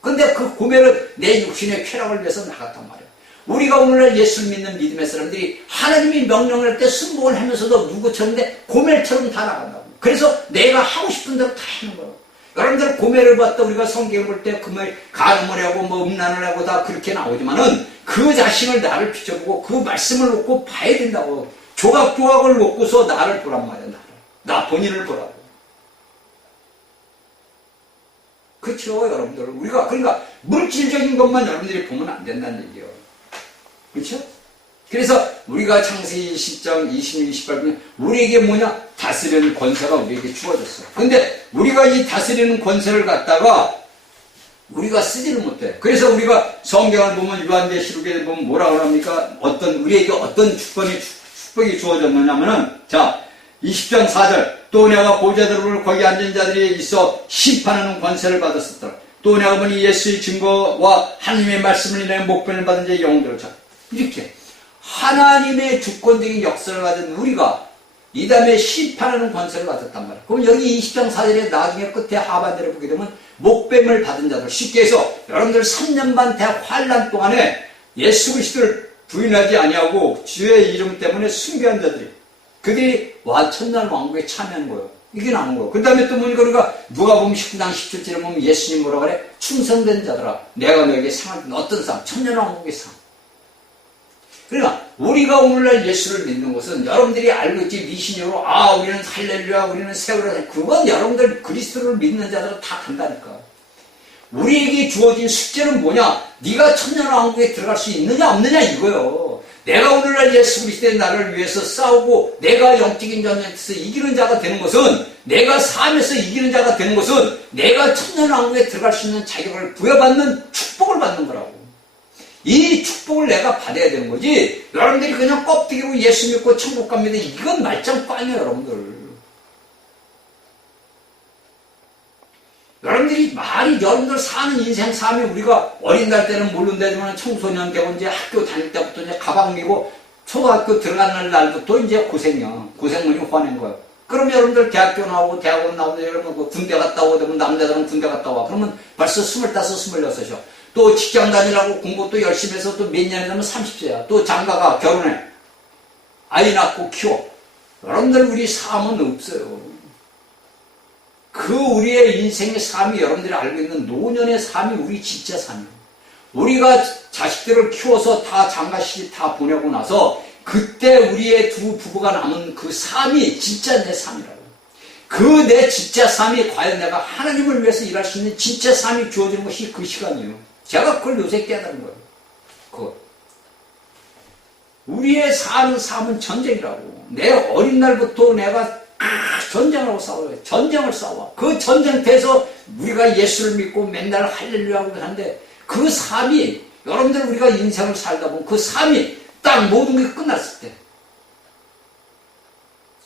근데 그 고멜은 내 육신의 쾌락을 위해서 나갔단 말이야. 우리가 오늘날 예수를 믿는 믿음의 사람들이 하나님이 명령을 할 때 순종을 하면서도 누구처럼 고멜처럼 다 나간다고. 그래서 내가 하고 싶은 대로 다 하는 거예요. 여러분들 고멜을 봤다 우리가 성경을 볼 때 그 말 간음을 하고 뭐 음란을 하고 다 그렇게 나오지만은 그 자신을 나를 비춰보고 그 말씀을 놓고 봐야 된다고. 조각조각을 놓고서 나를 보란 말이야. 나 본인을 보라고. 그렇죠, 여러분들. 우리가 그러니까 물질적인 것만 여러분들이 보면 안 된다는 얘기예요. 그렇죠? 그래서 우리가 창세기 10장 26, 28분 우리에게 뭐냐? 다스리는 권세가 우리에게 주어졌어. 근데 우리가 이 다스리는 권세를 갖다가 우리가 쓰지는 못해. 그래서 우리가 성경을 보면 요한계시록에 보면 뭐라고 합니까? 우리에게 어떤 축복이 주어졌느냐면은 자, 20장 4절 또 내가 보좌들을 거기 앉은 자들이 있어 심판하는 권세를 받았었더라. 또 내가 보니 예수의 증거와 하나님의 말씀을 인하여 목변을 받은 자의 영혼들을 자 이렇게 하나님의 주권적인 역사를 가진 우리가 이 다음에 심판하는 권세를 받았단 말이야. 그럼 여기 20장 4절에 나중에 끝에 하반절에 보게 되면 목뱀을 받은 자들, 쉽게 해서 여러분들 3년 반 대환란 동안에 예수 그리스도를 부인하지 아니하고 주의 이름 때문에 순교한 자들이 그들이 천날 왕국에 참여하는 거예요. 이게 나오는 거예요. 그 다음에 또 보니까 우리가 누가복음 19장 17절에 보면 예수님 뭐라 그래? 충성된 자들아 내가 너에게 상을 준 어떤 상? 천년 왕국의 상. 그러니까 우리가 오늘날 예수를 믿는 것은 여러분들이 알고 있지 미신으로 우리는 할렐루야 우리는 세월아 그건 여러분들 그리스도를 믿는 자들은 다 간다니까. 우리에게 주어진 숙제는 뭐냐? 네가 천년왕국에 들어갈 수 있느냐 없느냐 이거요. 내가 오늘날 예수 그리스도의 나를 위해서 싸우고 내가 영적인 전쟁에서 이기는 자가 되는 것은 내가 삶에서 이기는 자가 되는 것은 내가 천년왕국에 들어갈 수 있는 자격을 부여받는 축복을 받는 거라고. 이 축복을 내가 받아야 되는 거지. 여러분들이 그냥 껍데기로 예수 믿고 천국 갑니다. 이건 말짱 꽝이에요, 여러분들. 여러분들 사는 인생 삶이 우리가 어린 날 때는 모른다지만 청소년 되고 이제 학교 다닐 때부터 이제 가방 메고 초등학교 들어가는 날부터 이제 고생이야. 고생문이 화낸 거야. 그럼 여러분들 대학교 나오고 대학원 나오고 여러분 군대 갔다 오고 되면 남자들은 군대 갔다 와. 그러면 벌써 25, 26이야. 또 직장 다니라고 공부 또 열심히 해서 또 몇 년이 되면 30세야. 또 장가가 결혼해. 아이 낳고 키워. 여러분들 우리 삶은 없어요. 그 우리의 인생의 삶이 여러분들이 알고 있는 노년의 삶이 우리 진짜 삶이에요. 우리가 자식들을 키워서 다 장가시집 다 보내고 나서 그때 우리의 두 부부가 남은 그 삶이 진짜 내 삶이라고. 그 내 진짜 삶이 과연 내가 하나님을 위해서 일할 수 있는 진짜 삶이 주어지는 것이 그 시간이에요. 제가 그걸 요새 깨달은 거예요. 그거. 우리의 사는 삶은 전쟁이라고. 내 어린 날부터 내가 전쟁하고 싸워요. 전쟁을 싸워. 그 전쟁터에서 우리가 예수를 믿고 맨날 할렐루야하고 하는데 그 삶이 여러분들 우리가 인생을 살다 보면 그 삶이 딱 모든 게 끝났을 때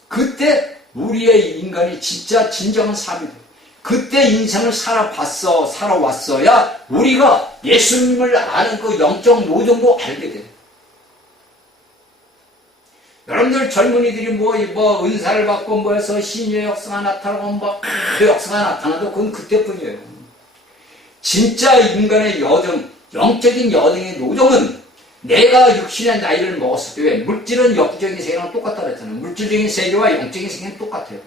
그때 우리의 인간이 진짜 진정한 삶이 돼요. 그때 인생을 살아왔어야 우리가 예수님을 아는 그 영적 노정도 알게 돼요. 여러분들 젊은이들이 뭐 은사를 받고 뭐 해서 신의 역사가 나타나고 그 역사가 나타나도 그건 그때뿐이에요. 진짜 인간의 여정, 영적인 여정의 노정은 내가 육신의 나이를 먹었을 때 왜? 물질은 영적인 세계랑 똑같다 그랬잖아요. 물질적인 세계와 영적인 세계는 똑같아요.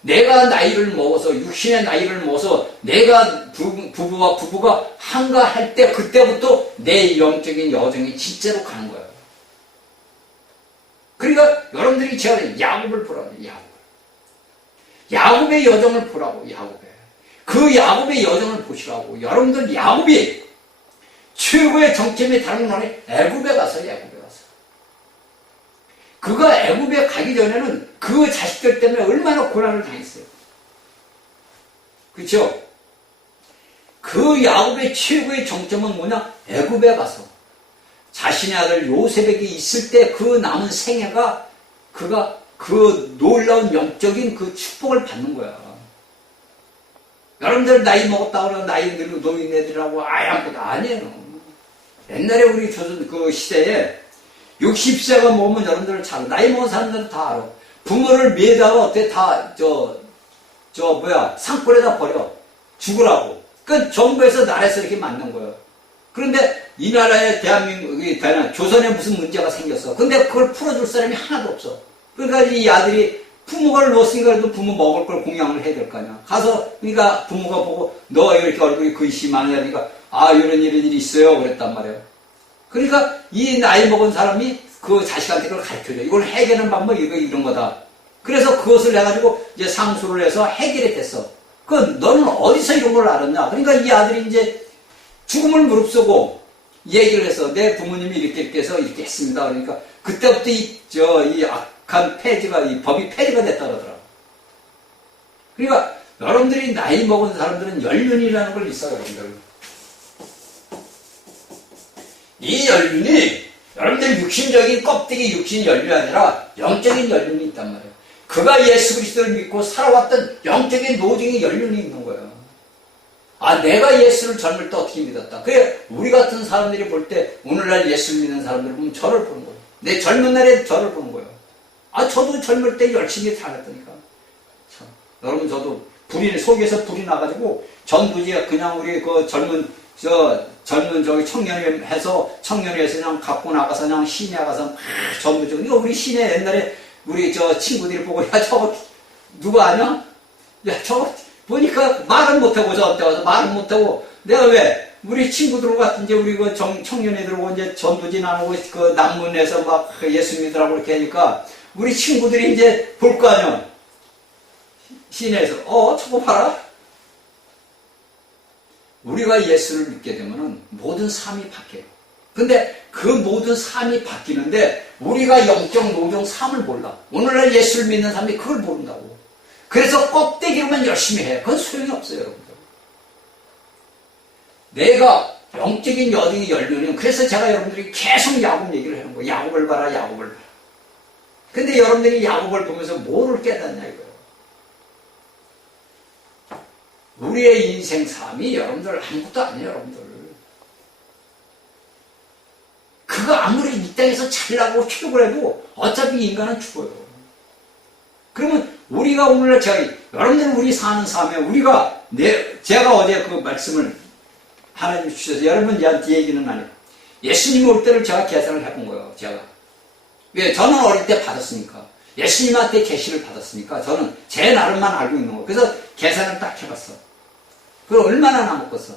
내가 나이를 먹어서 육신의 나이를 먹어서 내가 부부가 한가할 때 그때부터 내 영적인 여정이 진짜로 가는 거예요. 그러니까 여러분들이 제가 야곱을 보라고 해요. 야곱의 여정을 보라고. 그 야곱의 여정을 보시라고. 여러분들 야곱이 최고의 정점이 다른 나라에 애굽에 가서 그가 애굽에 가기 전에는 그 자식들 때문에 얼마나 고난을 당했어요. 그렇죠? 그 야곱의 최고의 정점은 뭐냐? 애굽에 가서 자신의 아들 요셉에게 있을 때 그 남은 생애가 그가 그 놀라운 영적인 그 축복을 받는 거야. 여러분들 나이 먹었다고 그러면 나이 늙은 노인네들이라고 아무것도 아니에요. 옛날에 우리 조선 그 시대에 60세가 먹으면 여러분들 잘 나이 먹은 사람들은 다 알아. 부모를 매다가 어때 산골에다 버려 죽으라고. 그 정부에서 나라에서 이렇게 만든 거예요. 그런데 이 나라에 대한민국이 조선에 무슨 문제가 생겼어. 근데 그걸 풀어줄 사람이 하나도 없어. 그러니까 이 아들이 부모가 넣었으니까 그래도 부모 먹을 걸 공양을 해야 될 거 아니야. 가서 그러니까 부모가 보고 너 이렇게 얼굴이 글씨 많으니까 이런 일이 있어요 그랬단 말이에요. 그러니까 이 나이 먹은 사람이 그 자식한테 그걸 가르쳐줘. 이걸 해결하는 방법 이런 거다. 그래서 그것을 해가지고 이제 상소를 해서 해결이 됐어. 너는 어디서 이런 걸 알았냐? 그러니까 이 아들이 이제 죽음을 무릅쓰고 얘기를 해서 내 부모님이 이렇게 해서 이렇게 했습니다. 그러니까 그때부터 이 악한 폐지가 이 법이 폐지가 됐다 그러더라. 그러니까 여러분들이 나이 먹은 사람들은 연륜이라는 걸 있어요, 여러분들. 이 연륜이 여러분들 육신적인 껍데기 육신 연륜이 아니라 영적인 연륜이 있단 말이에요. 그가 예수 그리스도를 믿고 살아왔던 영적인 노정의 연륜이 있는 거예요. 내가 예수를 젊을 때 어떻게 믿었다. 그래 우리 같은 사람들이 볼 때 오늘날 예수를 믿는 사람들 보면 저를 보는 거예요. 내 젊은 날에 저를 보는 거예요. 저도 젊을 때 열심히 살았다니까. 여러분 저도 속에서 불이 나가지고 전부지에 그냥 우리 그 젊은 저기 청년회에서 그냥 갖고 나가서 그냥 시내 가서 전부지. 이거 우리 시내 옛날에 우리 친구들이 보고 저거 누가 아냐? 저거 보니까 말은 못하고 저한테 와서 말은 못하고 내가 왜 우리 친구들 같은 이제 우리 그 청년애들 오고 이제 전부지 나누고 그 남문에서 막 예수 믿으라고 이렇게 하니까 우리 친구들이 이제 볼 거 아니야. 시내에서 저거 봐라. 우리가 예수를 믿게 되면은 모든 삶이 바뀌어요. 근데 그 모든 삶이 바뀌는데 우리가 영적 노정 삶을 몰라. 오늘날 예수를 믿는 사람이 그걸 모른다고. 그래서 껍데기로만 열심히 해. 그건 소용이 없어요, 여러분들. 내가 영적인 여등이 열면은, 그래서 제가 여러분들이 계속 야곱 얘기를 하는 거예요. 야곱을 봐라, 야곱을 봐라. 근데 여러분들이 야곱을 보면서 뭐를 깨닫냐 이거예요. 우리의 인생 삶이 여러분들 아무것도 아니에요, 여러분들. 그거 아무리 이 땅에서 잘나고 취업을 해도 어차피 인간은 죽어요. 그러면 우리가 오늘날 여러분들 우리 사는 삶에 제가 어제 그 말씀을 하나님 주셔서 여러분한테 얘기는 아니에요. 예수님 올 때를 제가 계산을 해본 거예요, 제가. 왜? 저는 어릴 때 받았으니까. 예수님한테 계시를 받았으니까 저는 제 나름만 알고 있는 거예요. 그래서 계산을 딱 해봤어. 그걸 얼마나 남았겠어.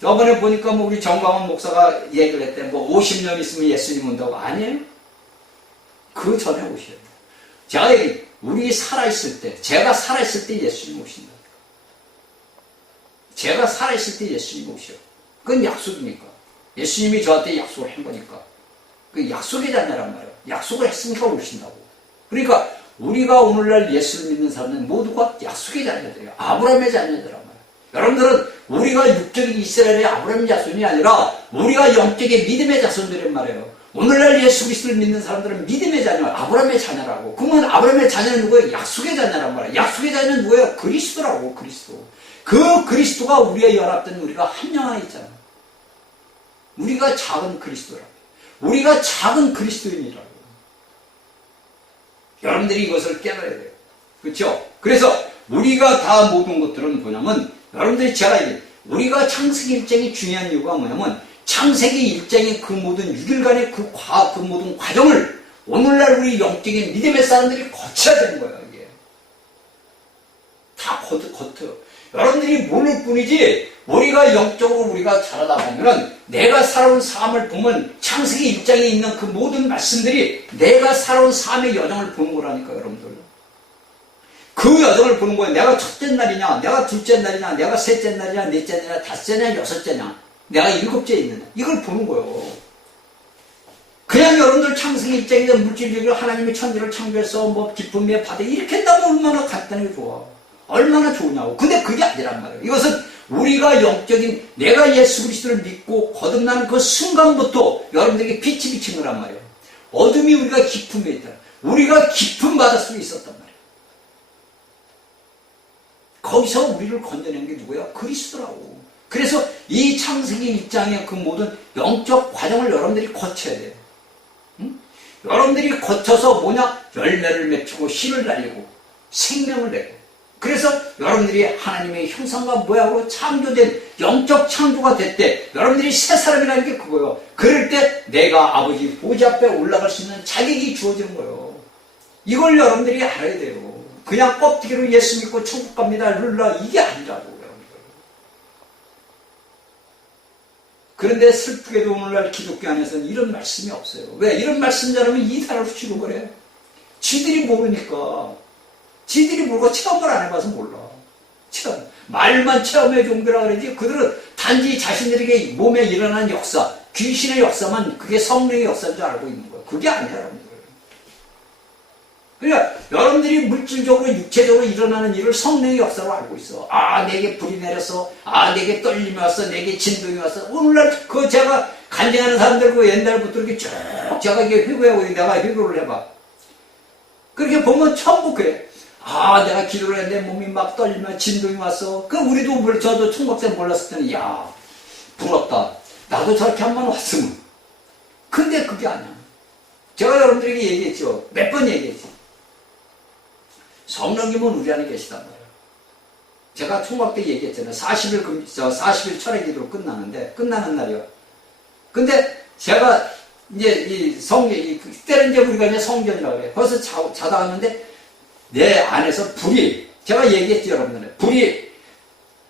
저번에 보니까 뭐 우리 정광훈 목사가 얘기를 했대. 뭐 50년 있으면 예수님 온다고. 아니에요. 그 전에 오셔야 돼요. 제가 우리 살아있을 때, 제가 살아있을 때 예수님 오신다. 제가 살아있을 때 예수님 오셔. 그건 약속이니까. 예수님이 저한테 약속을 한 거니까. 그 약속의 자녀란 말이에요. 약속을 했으니까 오신다고. 그러니까 우리가 오늘날 예수를 믿는 사람은 모두가 약속의 자녀들이에요. 아브라함의 자녀들란 말이에요. 여러분들은 우리가 육적인 이스라엘의 아브라함의 자손이 아니라 우리가 영적인 믿음의 자손들란 말이에요. 오늘날 예수 그리스도를 믿는 사람들은 믿음의 자녀, 아브라함의 자녀라고. 그러면 아브라함의 자녀는 누구예요? 약속의 자녀란 말이에요. 약속의 자녀는 누구예요? 그리스도라고, 그리스도. 그 그리스도가 우리의 연합된 우리가 한 영 안에 있잖아요. 우리가 작은 그리스도라고. 우리가 작은 그리스도인이라고. 여러분들이 이것을 깨달아야 돼요. 그렇죠? 그래서 우리가 다 모든 것들은 뭐냐면, 여러분들이 우리가 창세기 1장이 중요한 이유가 뭐냐면, 창세기 1장의 그 모든 6일간의 그 모든 과정을 오늘날 우리 영적인 믿음의 사람들이 거쳐야 되는 거예요, 이게. 다 거쳐요. 여러분들이 모를 뿐이지, 우리가 영적으로 우리가 자라다 보면은 내가 살아온 삶을 보면 창세기 1장에 있는 그 모든 말씀들이 내가 살아온 삶의 여정을 보는 거라니까, 여러분들. 그 여정을 보는 거예요. 내가 첫째 날이냐, 내가 둘째 날이냐, 내가 셋째 날이냐, 넷째 날이냐, 다섯째냐, 여섯째냐, 내가 일곱째 있느냐, 이걸 보는 거예요. 그냥 여러분들 창세기 1장에서 물질적으로 하나님의 천지를 창조해서 뭐 기쁨의 바다 이렇게 한다면 얼마나 간단하게 좋아. 얼마나 좋으냐고. 근데 그게 아니란 말이에요. 이것은 우리가 영적인 내가 예수 그리스도를 믿고 거듭나는 그 순간부터 여러분들에게 빛이 비친 거란 말이에요. 어둠이 우리가 기쁨에 있다. 우리가 기쁨 받을 수 있었단 말이에요. 거기서 우리를 건져낸 게 누구야? 그리스도라고. 그래서 이 창세기 1장의 그 모든 영적 과정을 여러분들이 거쳐야 돼요. 응? 여러분들이 거쳐서 열매를 맺히고 씨를 날리고 생명을 내고, 그래서 여러분들이 하나님의 형상과 모양으로 창조된 영적 창조가 됐대. 여러분들이 새 사람이라는 게 그거예요. 그럴 때 내가 아버지 보좌 앞에 올라갈 수 있는 자격이 주어지는 거예요. 이걸 여러분들이 알아야 돼요. 그냥 껍데기로 예수 믿고 천국 갑니다, 룰라, 이게 아니라고, 여러분들. 그런데 슬프게도 오늘날 기독교 안에서는 이런 말씀이 없어요. 왜? 이런 말씀 잘하면 이단을 훔치는 거래요. 지들이 모르니까. 지들이 모르고 체험을 안 해봐서 몰라. 말만 체험의 종교라 그러지, 그들은 단지 자신들에게 몸에 일어난 역사, 귀신의 역사만 그게 성령의 역사인 줄 알고 있는 거예요. 그게 아니야, 여러분들. 그러니까 여러분들이 물질적으로 육체적으로 일어나는 일을 성령의 역사로 알고 있어. 아, 내게 불이 내렸어. 아, 내게 떨림이 왔어. 내게 진동이 왔어. 오늘날 제가 간증하는 사람들 옛날부터 이렇게 쭉 제가 이게 회고하고 내가 회고를 해봐. 그렇게 보면 전부 그래. 아, 내가 기도를 했는데 몸이 막 떨리면 진동이 왔어. 저도 총각생 몰랐을 때는, 야, 부럽다. 나도 저렇게 한번 왔으면. 근데 그게 아니야. 제가 여러분들에게 얘기했죠. 몇 번 얘기했죠. 성령님은 우리 안에 계시단 말이에요. 제가 총각 때 얘기했잖아요. 40일 철회 기도로 끝나는 날이요. 근데 제가 이제 그때는 이제 우리가 이제 성전이라고 그래요. 거기서 자다 왔는데 내 안에서 제가 얘기했죠, 여러분들.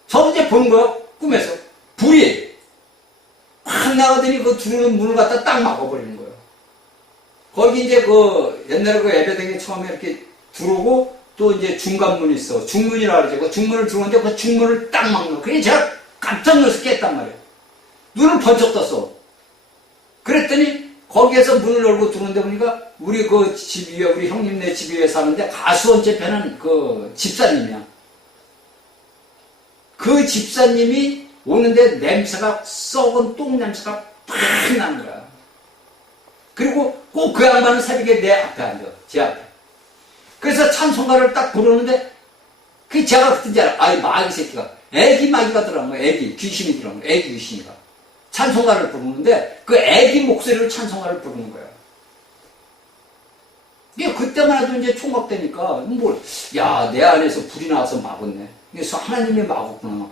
저 이제 본 거예요, 꿈에서. 불이 확 나가더니 그 들어오는 문을 갖다 딱 막아버리는 거예요. 거기 이제 옛날에 예배당에 처음에 이렇게 들어오고 또 이제 중간문이 있어. 중문이라고 그러죠. 그 중문을 들어오는데 그 중문을 딱 막는 거예요. 그래서 제가 깜짝 놀라서 깼단 말이에요. 눈을 번쩍 떴어. 그랬더니 거기에서 문을 열고 들어오는데 보니까 우리 그 집 위에, 우리 형님네 집 위에 사는데 가수원째 패는 그 집사님이야. 그 집사님이 오는데 냄새가 썩은 똥 냄새가 팍 나는 거야. 그리고 꼭 그 양반은 새벽에 내 앞에 앉아. 제 앞에. 그래서 찬송가를 딱 부르는데 그 제가 그랬지 알아. 아이 마귀 새끼가 애기 마귀가 들어간 거야. 애기 귀신이 들어간 거야. 애기 귀신이가 찬송가를 부르는데 그 애기 목소리로 찬송가를 부르는 거야. 이게 그때만 해도 이제 총각되니까 야, 내 안에서 불이 나와서 막았네. 그래서 하나님이 막았구나.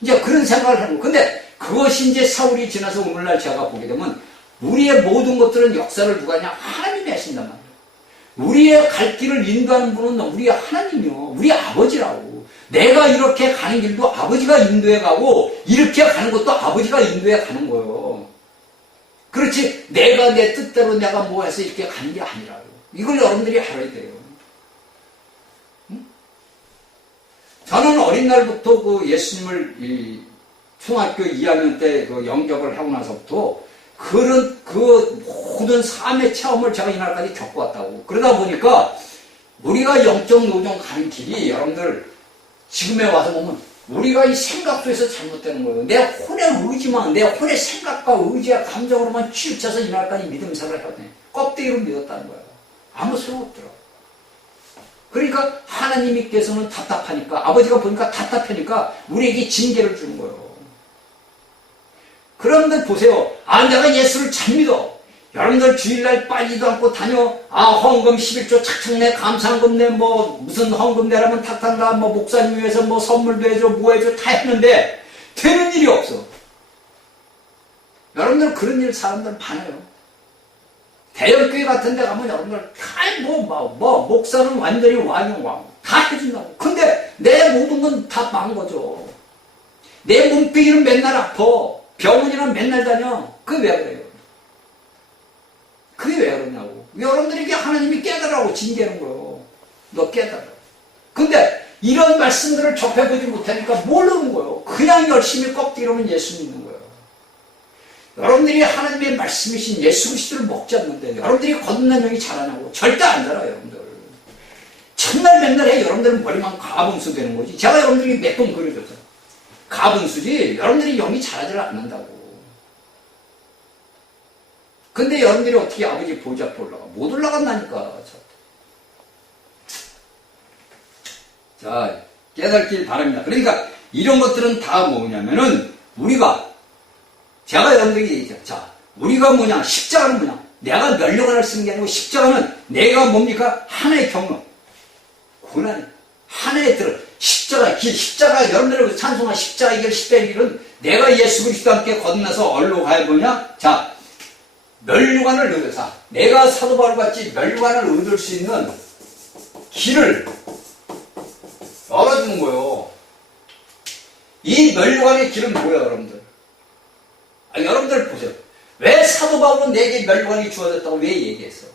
이제 그런 생각을 하는 거야. 근데 그것이 이제 세월이 지나서 오늘날 제가 보게 되면 우리의 모든 것들은 역사를 누가 하냐? 하나님이 하신단 말이에요. 우리의 갈 길을 인도하는 분은 우리 하나님이요. 우리 아버지라고. 내가 이렇게 가는 길도 아버지가 인도해 가고 이렇게 가는 것도 아버지가 인도해 가는 거예요. 그렇지 내가 내 뜻대로 내가 뭐 해서 이렇게 가는 게 아니라고. 이걸 여러분들이 알아야 돼요. 응? 저는 어린 날부터 그 예수님을 중학교 2학년 때 그 영접을 하고 나서부터 그런 그 모든 삶의 체험을 제가 이날까지 겪어왔다고. 그러다 보니까 우리가 영적 노정 가는 길이 여러분들 지금에 와서 보면 우리가 이 생각 속에서 잘못되는 거예요. 내 혼의 의지만, 내 혼의 생각과 의지와 감정으로만 치우쳐서 이날까지 믿음생활을 해야 돼. 껍데기로 믿었다는 거예요. 아무 소용없더라. 그러니까 하나님께서는 답답하니까, 아버지가 보니까 답답하니까 우리에게 징계를 주는 거예요. 그런데 보세요. 내가 예수를 잘 믿어. 여러분들 주일날 빠지도 않고 다녀. 헌금 11조 착착 내, 감사한금 내, 무슨 헌금 내라면 탁탁나, 목사님 위해서 선물도 해줘, 뭐 해줘, 다 했는데, 되는 일이 없어. 여러분들 그런 일 사람들 많아요. 대형교회 같은 데 가면 여러분들 목사는 완전히 왕. 다 해준다고. 근데 내 모든 건 다 망한 거죠. 내 몸뚱이는 맨날 아파. 병원이랑 맨날 다녀. 그게 왜 그래요? 그게 왜 그러냐고. 여러분들에게 하나님이 깨달으라고 징계하는 거예요. 너 깨달아. 근데 이런 말씀들을 접해보지 못하니까 모르는 거예요. 그냥 열심히 껍데기로는 예수 믿는 거예요. 여러분들이 하나님의 말씀이신 예수 그리스도를 먹지 않는데 여러분들이 거듭난 영이 자라냐고. 절대 안 자라요, 여러분들. 첫날 맨날 해. 여러분들은 머리만 가분수 되는 거지. 제가 여러분들에게 몇 번 그려줬어요. 가분수지 여러분들이 영이 자라질 않는다고. 근데 여러분들이 어떻게 아버지 보좌 앞에 올라가? 못 올라간다니까. 자, 깨닫길 바랍니다. 그러니까 이런 것들은 다 뭐냐면은 제가 여러분들에게 얘기했죠. 자, 우리가 뭐냐? 십자가는 뭐냐? 내가 면류관을 쓰는 게 아니고 십자가는 내가 뭡니까? 하나의 경험. 고난이. 하나의 들 십자가 길, 십자가 여러분들의 찬송한 십자가의 길, 십자가의 길은 내가 예수 그리스도와 함께 거듭나서 어디로 가야 뭐냐? 자, 면류관을 얻어서 내가 사도 바울같이 면류관을 얻을 수 있는 길을 열어주는 거예요. 이 면류관의 길은 뭐예요, 여러분들? 여러분들 보세요. 왜 사도 바울은 내게 면류관이 주어졌다고 왜 얘기했어?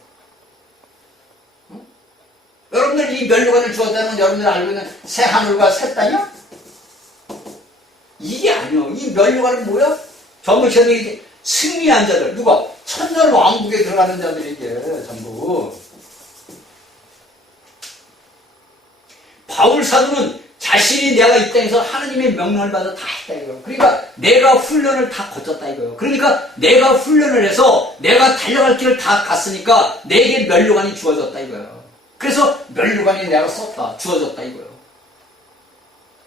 여러분들 이 면류관을 주었다는 건 여러분들 알고 있는 새 하늘과 새 땅이야? 이게 아니요. 이 면류관은 뭐야? 전부 저들에게 승리한 자들. 누가? 천년 왕국에 들어가는 자들에게 전부. 바울 사도는 자신이 내가 이 땅에서 하나님의 명령을 받아 다 했다 이거예요. 그러니까 내가 훈련을 다 거쳤다 이거예요. 그러니까 내가 훈련을 해서 내가 달려갈 길을 다 갔으니까 내게 면류관이 주어졌다 이거예요. 그래서 면류관이 내가 썼다, 주어졌다 이거예요.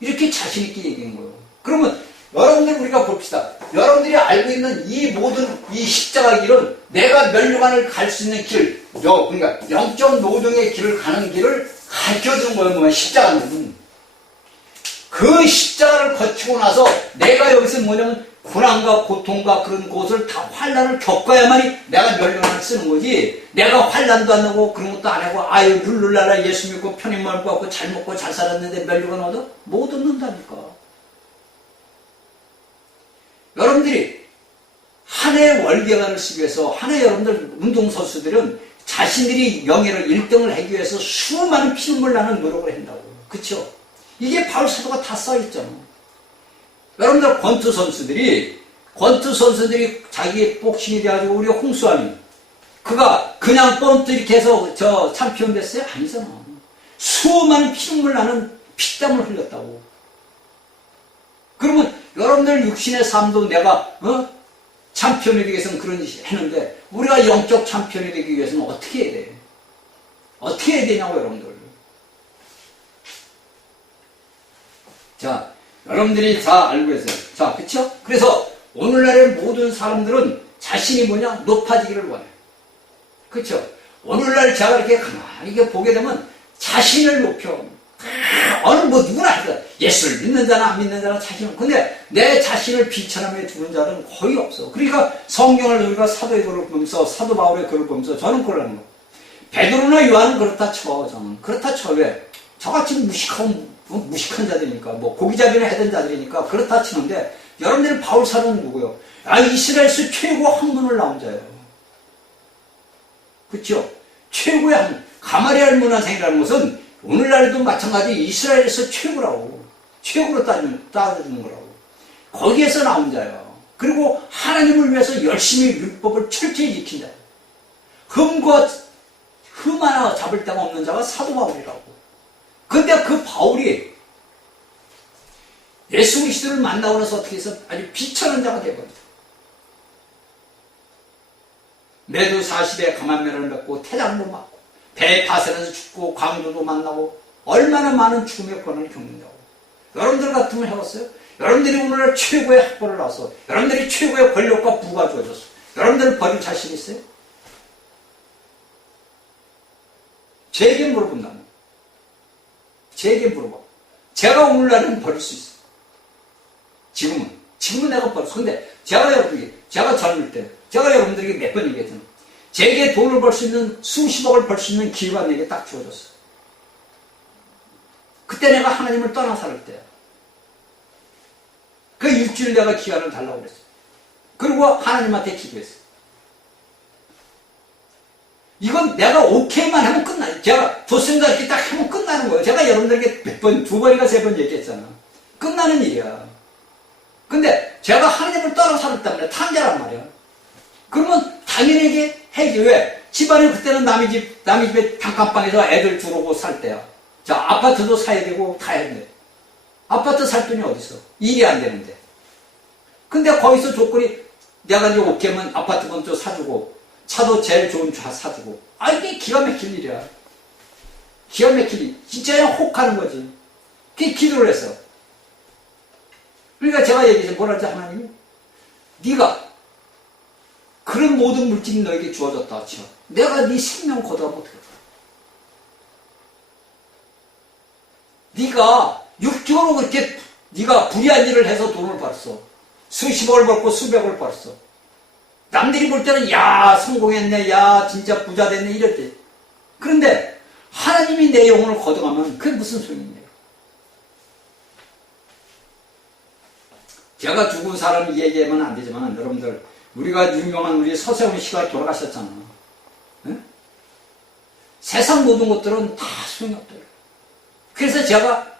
이렇게 자신있게 얘기한 거예요. 그러면 여러분들 우리가 봅시다. 여러분들이 알고 있는 이 모든 이 십자가 길은 내가 면류관을 갈 수 있는 길, 그러니까 영적 노정의 길을 가는 길을 가르쳐주는 거예요. 뭐야? 십자가는. 그 십자가를 거치고 나서 내가 여기서 뭐냐면 고난과 고통과 그런 곳을 다 환난을 겪어야만이 내가 면류관을 쓰는 거지. 내가 환난도 안 하고 그런 것도 안 하고 룰루랄라 예수 믿고 편히 먹고 잘 먹고 잘 살았는데 면류관 얻어? 못 얻는다니까. 여러분들이 한 해 월계관을 쓰기 위해서 한 해 여러분들 운동선수들은 자신들이 명예를 1등을 하기 위해서 수많은 피눈물 나는 노력을 한다고. 그쵸? 이게 바울 사도가 다 써있잖아. 여러분들 권투 선수들이 자기의 복싱이 돼가지고 우리 홍수아님 그가 그냥 뻔트 이렇게 해서 챔피언 됐어요? 아니잖아. 수많은 피눈물 나는 피땀을 흘렸다고. 그러면 여러분들 육신의 삶도 내가 챔피언이 되기 위해서는 그런 짓을 했는데 우리가 영적 챔피언이 되기 위해서는 어떻게 해야 돼? 어떻게 해야 되냐고 여러분들. 자, 여러분들이 다 알고 계세요. 자, 그쵸? 그래서 오늘날의 모든 사람들은 자신이 뭐냐? 높아지기를 원해요. 그쵸? 오늘날 제가 이렇게 가만히 이렇게 보게 되면 자신을 높여. 어느 누구나 해도 예수를 믿는 자나 안 믿는 자나 자신을. 근데 내 자신을 비천함에 두는 자는 거의 없어. 그러니까 성경을 우리가 사도의 글을 보면서 사도 바울의 글을 보면서 저는 그러는 거예요. 베드로나 요한은 그렇다 쳐. 저는 그렇다 쳐. 왜? 저같이 무식한 자들이니까 뭐 고기잡이나 해던 자들이니까 그렇다 치는데 여러분들은 바울 사도는 누구요? 이스라엘에서 최고 학문을 나온 자예요. 그렇죠? 최고의 학문. 가마리알 문화생이라는 것은 오늘날에도 마찬가지 이스라엘에서 최고라고. 최고로 따져주는 거라고. 거기에서 나온 자예요. 그리고 하나님을 위해서 열심히 율법을 철저히 지킨 자예요. 흠 하나 잡을 데가 없는 자가 사도 바울이라고. 근데 그 바울이 예수 그리스도를 만나고 나서 어떻게 해서 아주 비천한 자가 되어버렸어요. 매도 40에 감한매를 맺고 태장도 맞고 배 파선에서 죽고 광도도 만나고 얼마나 많은 죽음의 권한을 겪는다고. 여러분들 같으면 해봤어요? 여러분들이 오늘날 최고의 학벌을 나와서 여러분들이 최고의 권력과 부가 주어졌어. 여러분들은 버릴 자신 있어요? 제게 물어본다면 제게 물어봐. 제가 오늘날은 버릴 수 있어. 지금은 내가 버렸어. 근데 제가 젊을 때 제가 여러분들에게 몇 번 얘기했잖아. 제게 돈을 벌 수 있는 수십억을 벌 수 있는 기회가 내게 딱 주어졌어. 그때 내가 하나님을 떠나 살 때야. 그 일주일 내가 기간을 달라고 그랬어. 그리고 하나님한테 기도했어. 이건 내가 오케이만 하면 끝나. 제가 좋습니다 이렇게 딱 하면 끝나는 거예요. 제가 여러분들에게 몇 번, 두 번인가 세 번 얘기했잖아. 끝나는 일이야. 근데 제가 하나님을 떠나 살았단 말이야. 탕자란 말이야. 그러면 당연하게 해야지. 왜? 집안에 그때는 남의 집에 단칸방에서 애들 들어오고 살 때야. 자, 아파트도 사야 되고 다 해야 돼. 아파트 살 돈이 어딨어? 일이 안 되는데. 근데 거기서 조건이 내가 이제 오케이면 아파트 먼저 사주고 차도 제일 좋은 차 사주고. 이게 기가 막힐 일이야. 기가 막힐 일. 진짜 그냥 혹하는 거지. 그게 기도를 했어. 그러니까 제가 얘기해서 뭐라 하지 하나님이? 네가 그런 모든 물질이 너에게 주어졌다 쳐. 내가 네 생명 거두면 어떡해? 네가 육적으로 그렇게 네가 불의한 일을 해서 돈을 벌었어. 수십억을 벌고 수백억을 벌었어. 남들이 볼 때는 야 성공했네, 야 진짜 부자 됐네 이랬지. 그런데 하나님이 내 영혼을 거둬가면 그게 무슨 소용이냐. 제가 죽은 사람 얘기하면 안 되지만 여러분들 우리가 유명한 우리 서세훈 씨가 돌아가셨잖아. 네? 세상 모든 것들은 다 소용이 없더라고요. 그래서 제가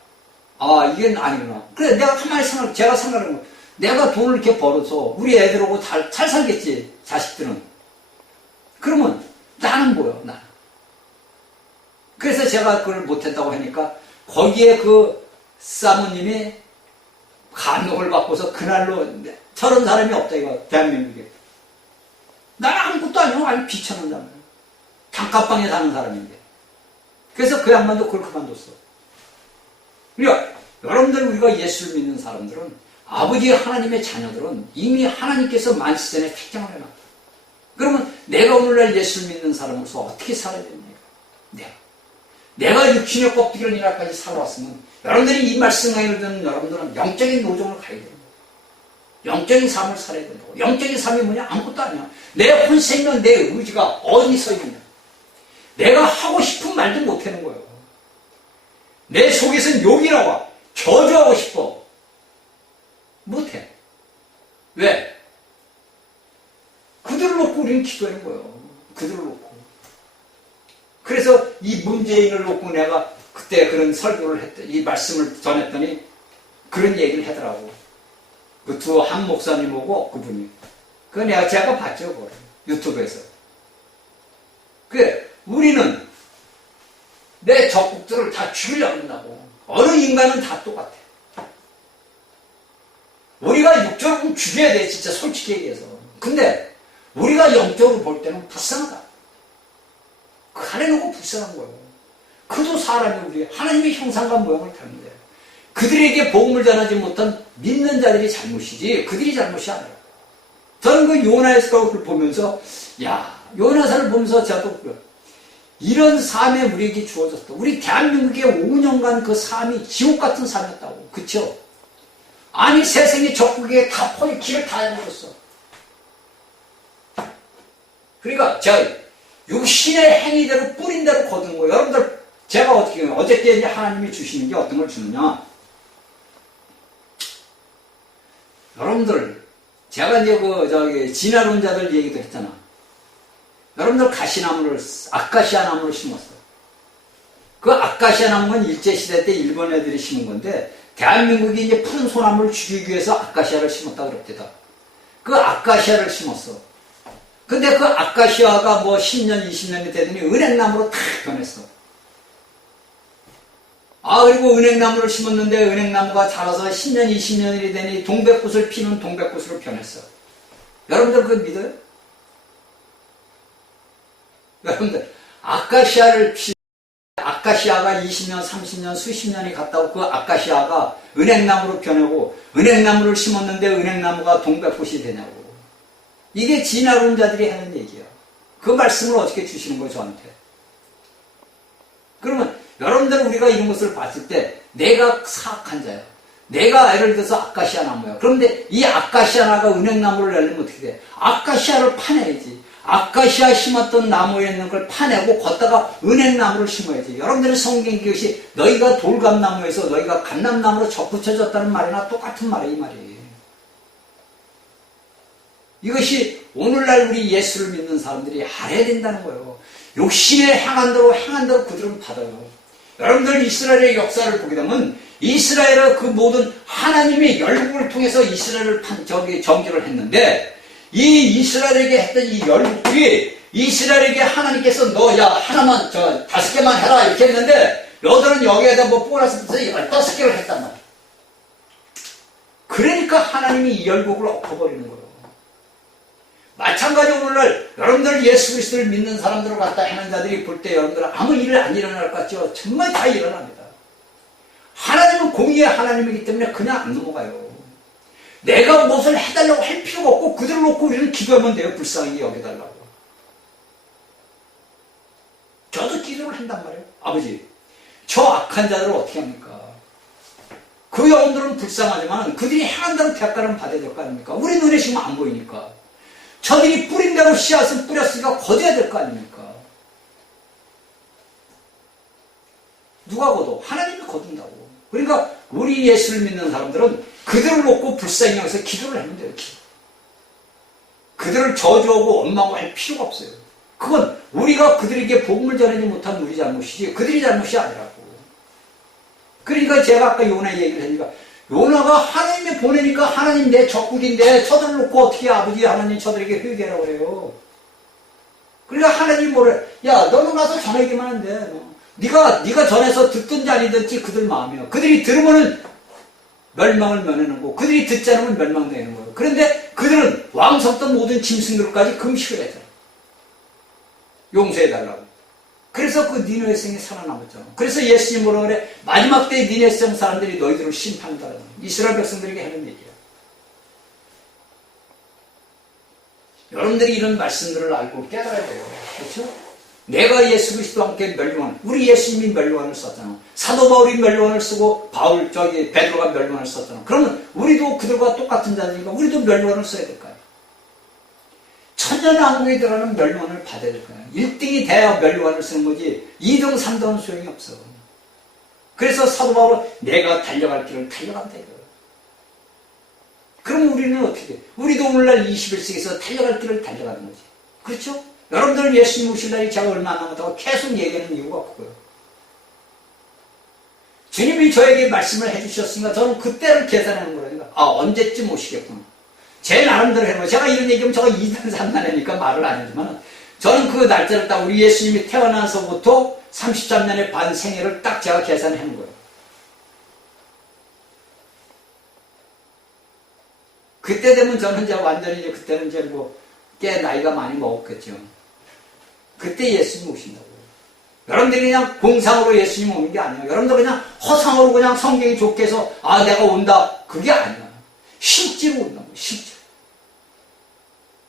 이건 아니구나. 그래 내가 가만히 제가 생각하는 거 내가 돈을 이렇게 벌어서 우리 애들하고 잘 살겠지. 자식들은. 그러면 나는 뭐요? 나는. 그래서 제가 그걸 못했다고 하니까 거기에 그 사모님이 감동을 받고서 그날로 저런 사람이 없다 이거 대한민국에. 나는 아무것도 아니고 아주 비천한 사람. 단칸방에 사는 사람인데. 그래서 그 양반도 그걸 그만뒀어. 그러니까 여러분들 우리가 예수를 믿는 사람들은 아버지 하나님의 자녀들은 이미 하나님께서 만시전에 택정을 해놨다. 그러면 내가 오늘날 예수를 믿는 사람으로서 어떻게 살아야 됩니까? 내가 육신의 껍데기를 이날까지 살아왔으면 여러분들이 이 말씀 강의를 듣는 여러분들은 영적인 노정을 가야 됩니다. 영적인 삶을 살아야 된다고. 영적인 삶이 뭐냐? 아무것도 아니야. 내 혼생명, 내 의지가 어디 서 있느냐. 내가 하고 싶은 말도 못하는 거예요. 내 속에서는 욕이 나와. 저주하고 싶어. 못해. 왜? 그들을 놓고 우리는 기도하는 거예요. 그들을 놓고. 그래서 이 문재인을 놓고 내가 그때 그런 설교를 했더니, 이 말씀을 전했더니 그런 얘기를 하더라고. 그 두 한 목사님하고 그분이. 그거 제가 봤죠, 그걸. 유튜브에서. 그래, 우리는 내 적국들을 다 죽이려고 한다고. 어느 인간은 다 똑같아. 우리가 육적으로 죽여야 돼, 진짜 솔직히 얘기해서. 근데 우리가 영적으로 볼 때는 불쌍하다. 가려놓고 불쌍한 거예요. 그도 사람이 우리 하나님의 형상과 모양을 닮는데 그들에게 복음을 전하지 못한 믿는 자들이 잘못이지 그들이 잘못이 아니라. 저는 그 요나서를 보면서 요나서를 보면서 저도 이런 삶에 우리에게 주어졌다. 우리 대한민국의 5년간 그 삶이 지옥 같은 삶이었다고. 그쵸? 아니 세상의 적국에 다 포기 길을 다 해버렸어. 그러니까 제가 육신의 행위대로 뿌린 대로 거두는 거예요. 여러분들 제가 어떻게 해요? 어저께 이제 하나님이 주시는 게 어떤 걸 주느냐? 여러분들 제가 이제 진화론자들 얘기도 했잖아. 여러분들 가시나무를 아카시아 나무를 심었어요. 그 아카시아 나무는 일제시대 때 일본 애들이 심은 건데 대한민국이 이제 푸른 소나무를 죽이기 위해서 아카시아를 심었다 그럽니다. 그 아카시아를 심었어. 근데 그 아카시아가 뭐 10년, 20년이 되더니 은행나무로 탁 변했어. 그리고 은행나무를 심었는데 은행나무가 자라서 10년, 20년이 되니 동백꽃을 피는 동백꽃으로 변했어. 여러분들 그거 믿어요? 여러분들 아카시아가 20년, 30년, 수십 년이 갔다고 그 아카시아가 은행나무로 변하고 은행나무를 심었는데 은행나무가 동백꽃이 되냐고. 이게 진화론자들이 하는 얘기야. 그 말씀을 어떻게 주시는 거예요, 저한테? 그러면 여러분들 우리가 이런 것을 봤을 때 내가 사악한 자야. 내가 예를 들어서 아카시아 나무야. 그런데 이 아카시아 나무가 은행나무를 내려면 어떻게 돼? 아카시아를 파내야지. 아카시아 심었던 나무에 있는 걸 파내고 걷다가 은행나무를 심어야지. 여러분들의 성경 이것이 너희가 돌감나무에서 너희가 감람나무로 접붙여졌다는 말이나 똑같은 말이에요, 이 말이. 이것이 오늘날 우리 예수를 믿는 사람들이 알아야 된다는 거예요. 욕심에 향한 대로 그들은 받아요. 여러분들 이스라엘의 역사를 보게 되면 이스라엘의 그 모든 하나님의 열국을 통해서 이스라엘을 정결을 했는데 이 이스라엘에게 했던 이 열국들이 이스라엘에게 하나님께서 하나만 5개만 해라 이렇게 했는데 너들은 여기에다 뭐 보너스 붙여서 15개를 했단 말이야. 그러니까 하나님이 이 열국을 엎어버리는 거예요. 마찬가지로 오늘날 여러분들 예수 그리스도를 믿는 사람들을 갖다 하는 자들이 볼 때 여러분들 아무 일 안 일어날 것 같죠? 정말 다 일어납니다. 하나님은 공의의 하나님이기 때문에 그냥 안 넘어가요. 내가 무엇을 해달라고 할 필요가 없고 그들을 놓고 우리는 기도하면 돼요. 불쌍히 여겨달라고. 저도 기도를 한단 말이에요. 아버지, 저 악한 자들을 어떻게 합니까? 그 영혼들은 불쌍하지만 그들이 행한 대로 대가를 받아야 될 거 아닙니까? 우리 눈에 지금 안 보이니까. 저들이 뿌린 대로 씨앗을 뿌렸으니까 거둬야 될 거 아닙니까? 누가 거둬? 하나님이 거둔다고. 그러니까 우리 예수를 믿는 사람들은 그들을 놓고 불쌍히 여기서 기도를 하면 돼요. 기도. 그들을 저주하고 원망하고 할 필요가 없어요. 그건 우리가 그들에게 복음을 전하지 못한 우리 잘못이지 그들이 잘못이 아니라고. 그러니까 제가 아까 요나 얘기를 하니까 요나가 하나님이 보내니까 하나님 내 적국인데 저들을 놓고 어떻게 아버지 하나님 저들에게 회개하라고 그래요. 그러니까 하나님이 뭐래? 야 너는 가서 전하기만 하면 돼. 네가 전해서 듣든지 아니든지 그들 마음이야. 그들이 들으면은 멸망을 면하는 그들이 듣지 않으면 멸망되는 거예요. 그런데 그들은 왕섰던 모든 짐승들까지 금식을 했잖아. 용서해달라고. 그래서 그 니느웨 성이 살아남았잖아. 그래서 예수님 뭐라 그래? 마지막 때에 니느웨 성 사람들이 너희들을 심판한다. 이스라엘 백성들에게 하는 얘기야. 여러분들이 이런 말씀들을 알고 깨달아야 돼요. 그렇죠? 내가 예수 그리스도와 함께 멸류관, 우리 예수님이 멸류관을 썼잖아. 사도 바울이 멸류관을 쓰고 베드로가 멸류관을 썼잖아. 그러면 우리도 그들과 똑같은 자들이니까 우리도 멸류관을 써야 될 거 아니야. 천년왕국에 들어가는 멸류관을 받아야 될 거야. 1등이 돼야 멸류관을 쓰는 거지 2등, 3등은 소용이 없어. 그래서 사도 바울은 내가 달려갈 길을 달려간다 이거야. 그럼 우리는 어떻게 돼? 우리도 오늘날 21세기에서 달려갈 길을 달려가는 거지. 그렇죠? 여러분들 예수님 오실 날이 제가 얼마 안 남았다고 계속 얘기하는 이유가 없고요. 주님이 저에게 말씀을 해주셨으니까 저는 그때를 계산하는 거라니까. 언제쯤 오시겠구나. 제 나름대로 해보면 제가 이런 얘기하면 제가 2단 3단이니까 말을 안 하지만 저는 그 날짜를 딱 우리 예수님이 태어나서부터 33년의 반 생애를 딱 제가 계산하는 거예요. 그때 되면 저는 이제 완전히 이제 그때는 이제 뭐 꽤 나이가 많이 먹었겠죠. 그때 예수님 오신다고. 여러분들이 그냥 공상으로 예수님 오는 게 아니에요. 여러분들 그냥 허상으로 그냥 성경이 좋게 해서 아 내가 온다. 그게 아니야. 실제로 온다고.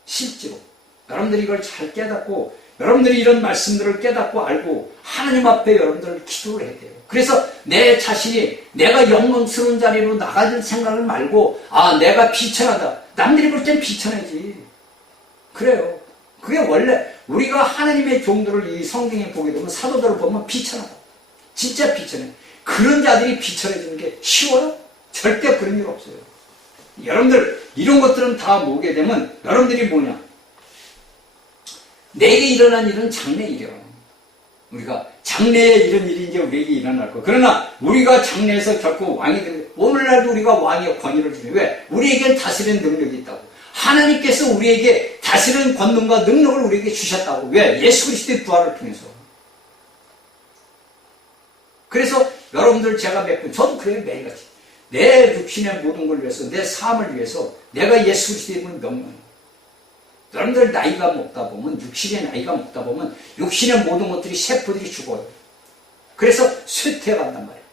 실제로. 여러분들이 이걸 잘 깨닫고 여러분들이 이런 말씀들을 깨닫고 알고 하나님 앞에 여러분들 기도를 해야 돼요. 그래서 내 자신이 내가 영광스러운 자리로 나가는 생각을 말고 아 내가 비천하다. 남들이 볼 땐 비천하지. 그래요. 그게 원래 우리가 하나님의 종들을 이 성경에 보게 되면 사도들을 보면 비천하다. 진짜 비천해. 그런 자들이 비천해지는 게 쉬워요? 절대 그런 일 없어요. 여러분들 이런 것들은 다 모게 되면 여러분들이 뭐냐? 내게 일어난 일은 장래일이요. 우리가 장래에 이런 일이 이제 우리에게 일어날 거. 그러나 우리가 장래에서 결코 왕이 되는 오늘날도 우리가 왕의 권위를 주는 왜? 우리에겐 다스리는 능력이 있다고. 하나님께서 우리에게 다스리는 권능과 능력을 우리에게 주셨다고. 왜? 예수 그리스도의 부활을 통해서. 그래서 여러분들 제가 몇 분, 저도 그래요 매일같이. 내 육신의 모든 걸 위해서, 내 삶을 위해서 내가 예수 그리스도의 이름을 명령해요. 여러분들 나이가 먹다 보면, 육신의 나이가 먹다 보면 육신의 모든 것들이 세포들이 죽어요. 그래서 쇠퇴해간단 말이에요.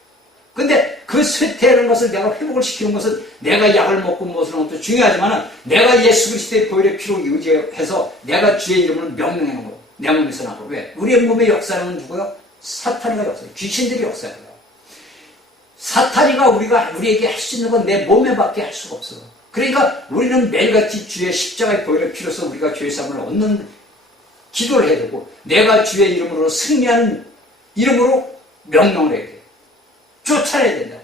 근데 그 쇠퇴하는 것을 내가 회복을 시키는 것은 내가 약을 먹고 무엇을 하는 것도 중요하지만 내가 예수 그리스도의 보혈의 피로 의지해서 내가 주의 이름을 명령해 놓은 거예요. 내 몸에서 나고. 왜? 우리의 몸의 역사는 누구요? 사탄이가 역사해요. 귀신들이 역사해요. 사탄이가 우리에게 할 수 있는 건 내 몸에 밖에 할 수가 없어요. 그러니까 우리는 매일같이 주의 십자가의 보혈의 피로서 우리가 죄의 사함을 얻는 기도를 해야 되고 내가 주의 이름으로 승리하는 이름으로 명령을 해야 돼요. 쫓아내야 된다.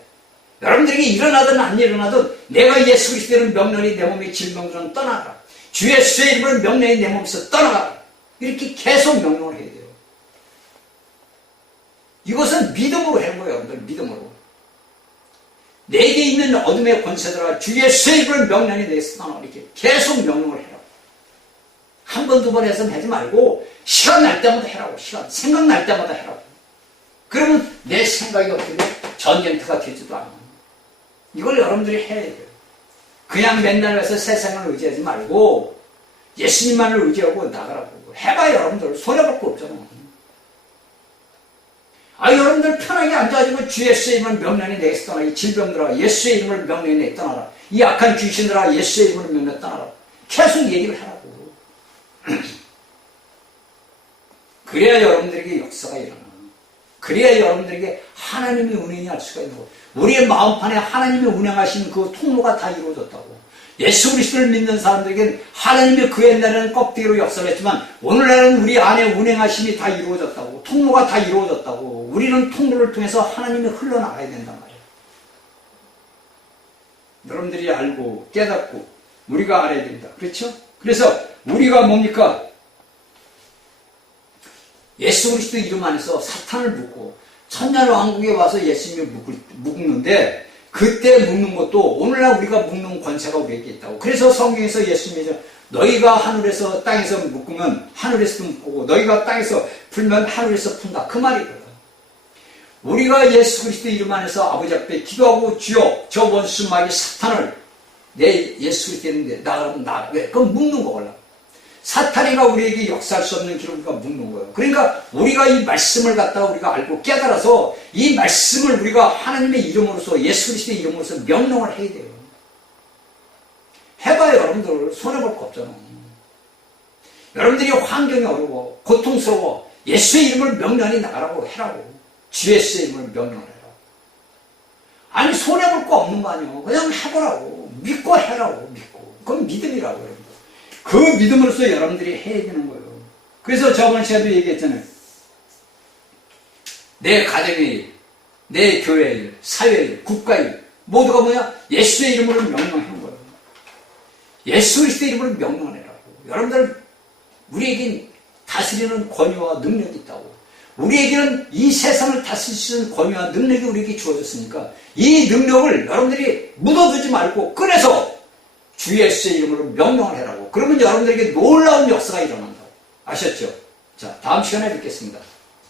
여러분들에게 일어나든 안 일어나든 내가 예수 그리스도의 명령이 내 몸의 질병들은 떠나라. 주 예수의 이름을 명령이 내 몸에서 떠나라. 이렇게 계속 명령을 해야 돼요. 이것은 믿음으로 하는 거예요. 여러분들 믿음으로. 내게 있는 어둠의 권세들아 주 예수의 이름을 명령이 내게서 떠나라. 이렇게 계속 명령을 해라. 한 번, 두 번 해서는 하지 말고 시간 날 때마다 해라고. 생각날 때마다 해라고. 그러면 내 생각이 어떻게 돼? 전쟁터가 되지도 않아. 이걸 여러분들이 해야 돼요. 그냥 맨날 가서 세상을 의지하지 말고 예수님만을 의지하고 나가라고. 해봐요 여러분들. 손해볼 거 없잖아. 여러분들 편하게 앉아가지고 주 예수의 이름을 명령해 내게서 떠나라. 이 질병들아 예수의 이름을 명령해 내게 떠나라. 이 악한 귀신들아 예수의 이름을 명령해 떠나라. 계속 얘기를 하라고. 그래야 여러분들에게 역사가 일어나. 그래야 여러분들에게 하나님이 운행할 수가 있는 거예요. 우리의 마음판에 하나님이 운행하시는 그 통로가 다 이루어졌다고. 예수 그리스도를 믿는 사람들에게는 하나님이 그 옛날에는 껍데기로 역사를 했지만 오늘날은 우리 안에 운행하심이 다 이루어졌다고. 통로가 다 이루어졌다고. 우리는 통로를 통해서 하나님이 흘러나가야 된단 말이에요. 여러분들이 알고 깨닫고 우리가 알아야 됩니다. 그렇죠? 그래서 우리가 뭡니까? 예수 그리스도 이름 안에서 사탄을 묶고 천년왕국에 와서 예수님을 묶는데 그때 묶는 것도 오늘날 우리가 묶는 권세가 우리에게 있다고. 그래서 성경에서 예수님이 너희가 하늘에서 땅에서 묶으면 하늘에서도 묶고 너희가 땅에서 풀면 하늘에서 푼다. 그 말이거든. 우리가 예수 그리스도 이름 안에서 아버지 앞에 기도하고 주여 저 원수 마귀 사탄을 내 예수 그리스도 있는데 나가라면 나가. 왜? 그건 묶는 거걸라. 사탄이가 우리에게 역사할 수 없는 길을 우리가 묶는 거예요. 그러니까 우리가 이 말씀을 갖다가 우리가 알고 깨달아서 이 말씀을 우리가 하나님의 이름으로서 예수 그리스도의 이름으로서 명령을 해야 돼요. 해봐요 여러분들. 손해볼 거 없잖아. 여러분들이 환경이 어려워 고통스러워 예수의 이름을 명령해 나가라고 해라고. 주 예수의 이름을 명령을 해라고. 아니 손해볼 거 없는 거 아니에요. 그냥 해보라고. 믿고 해라고. 믿고. 그건 믿음이라고 여러분. 그 믿음으로써 여러분들이 해야 되는 거예요. 그래서 저번 시간에도 얘기했잖아요. 내 가정의 일, 내 교회의 일, 사회의 일, 국가의 일 모두가 뭐냐? 예수의 이름으로 명령하는 거예요. 예수 그리스도의 이름으로 명령하라고. 여러분들 우리에겐 다스리는 권위와 능력이 있다고. 우리에게는 이 세상을 다스릴 수 있는 권위와 능력이 우리에게 주어졌으니까 이 능력을 여러분들이 묻어두지 말고 꺼내서 주 예수의 이름으로 명령을 해라고. 그러면 여러분들에게 놀라운 역사가 일어난다고. 아셨죠? 자, 다음 시간에 뵙겠습니다.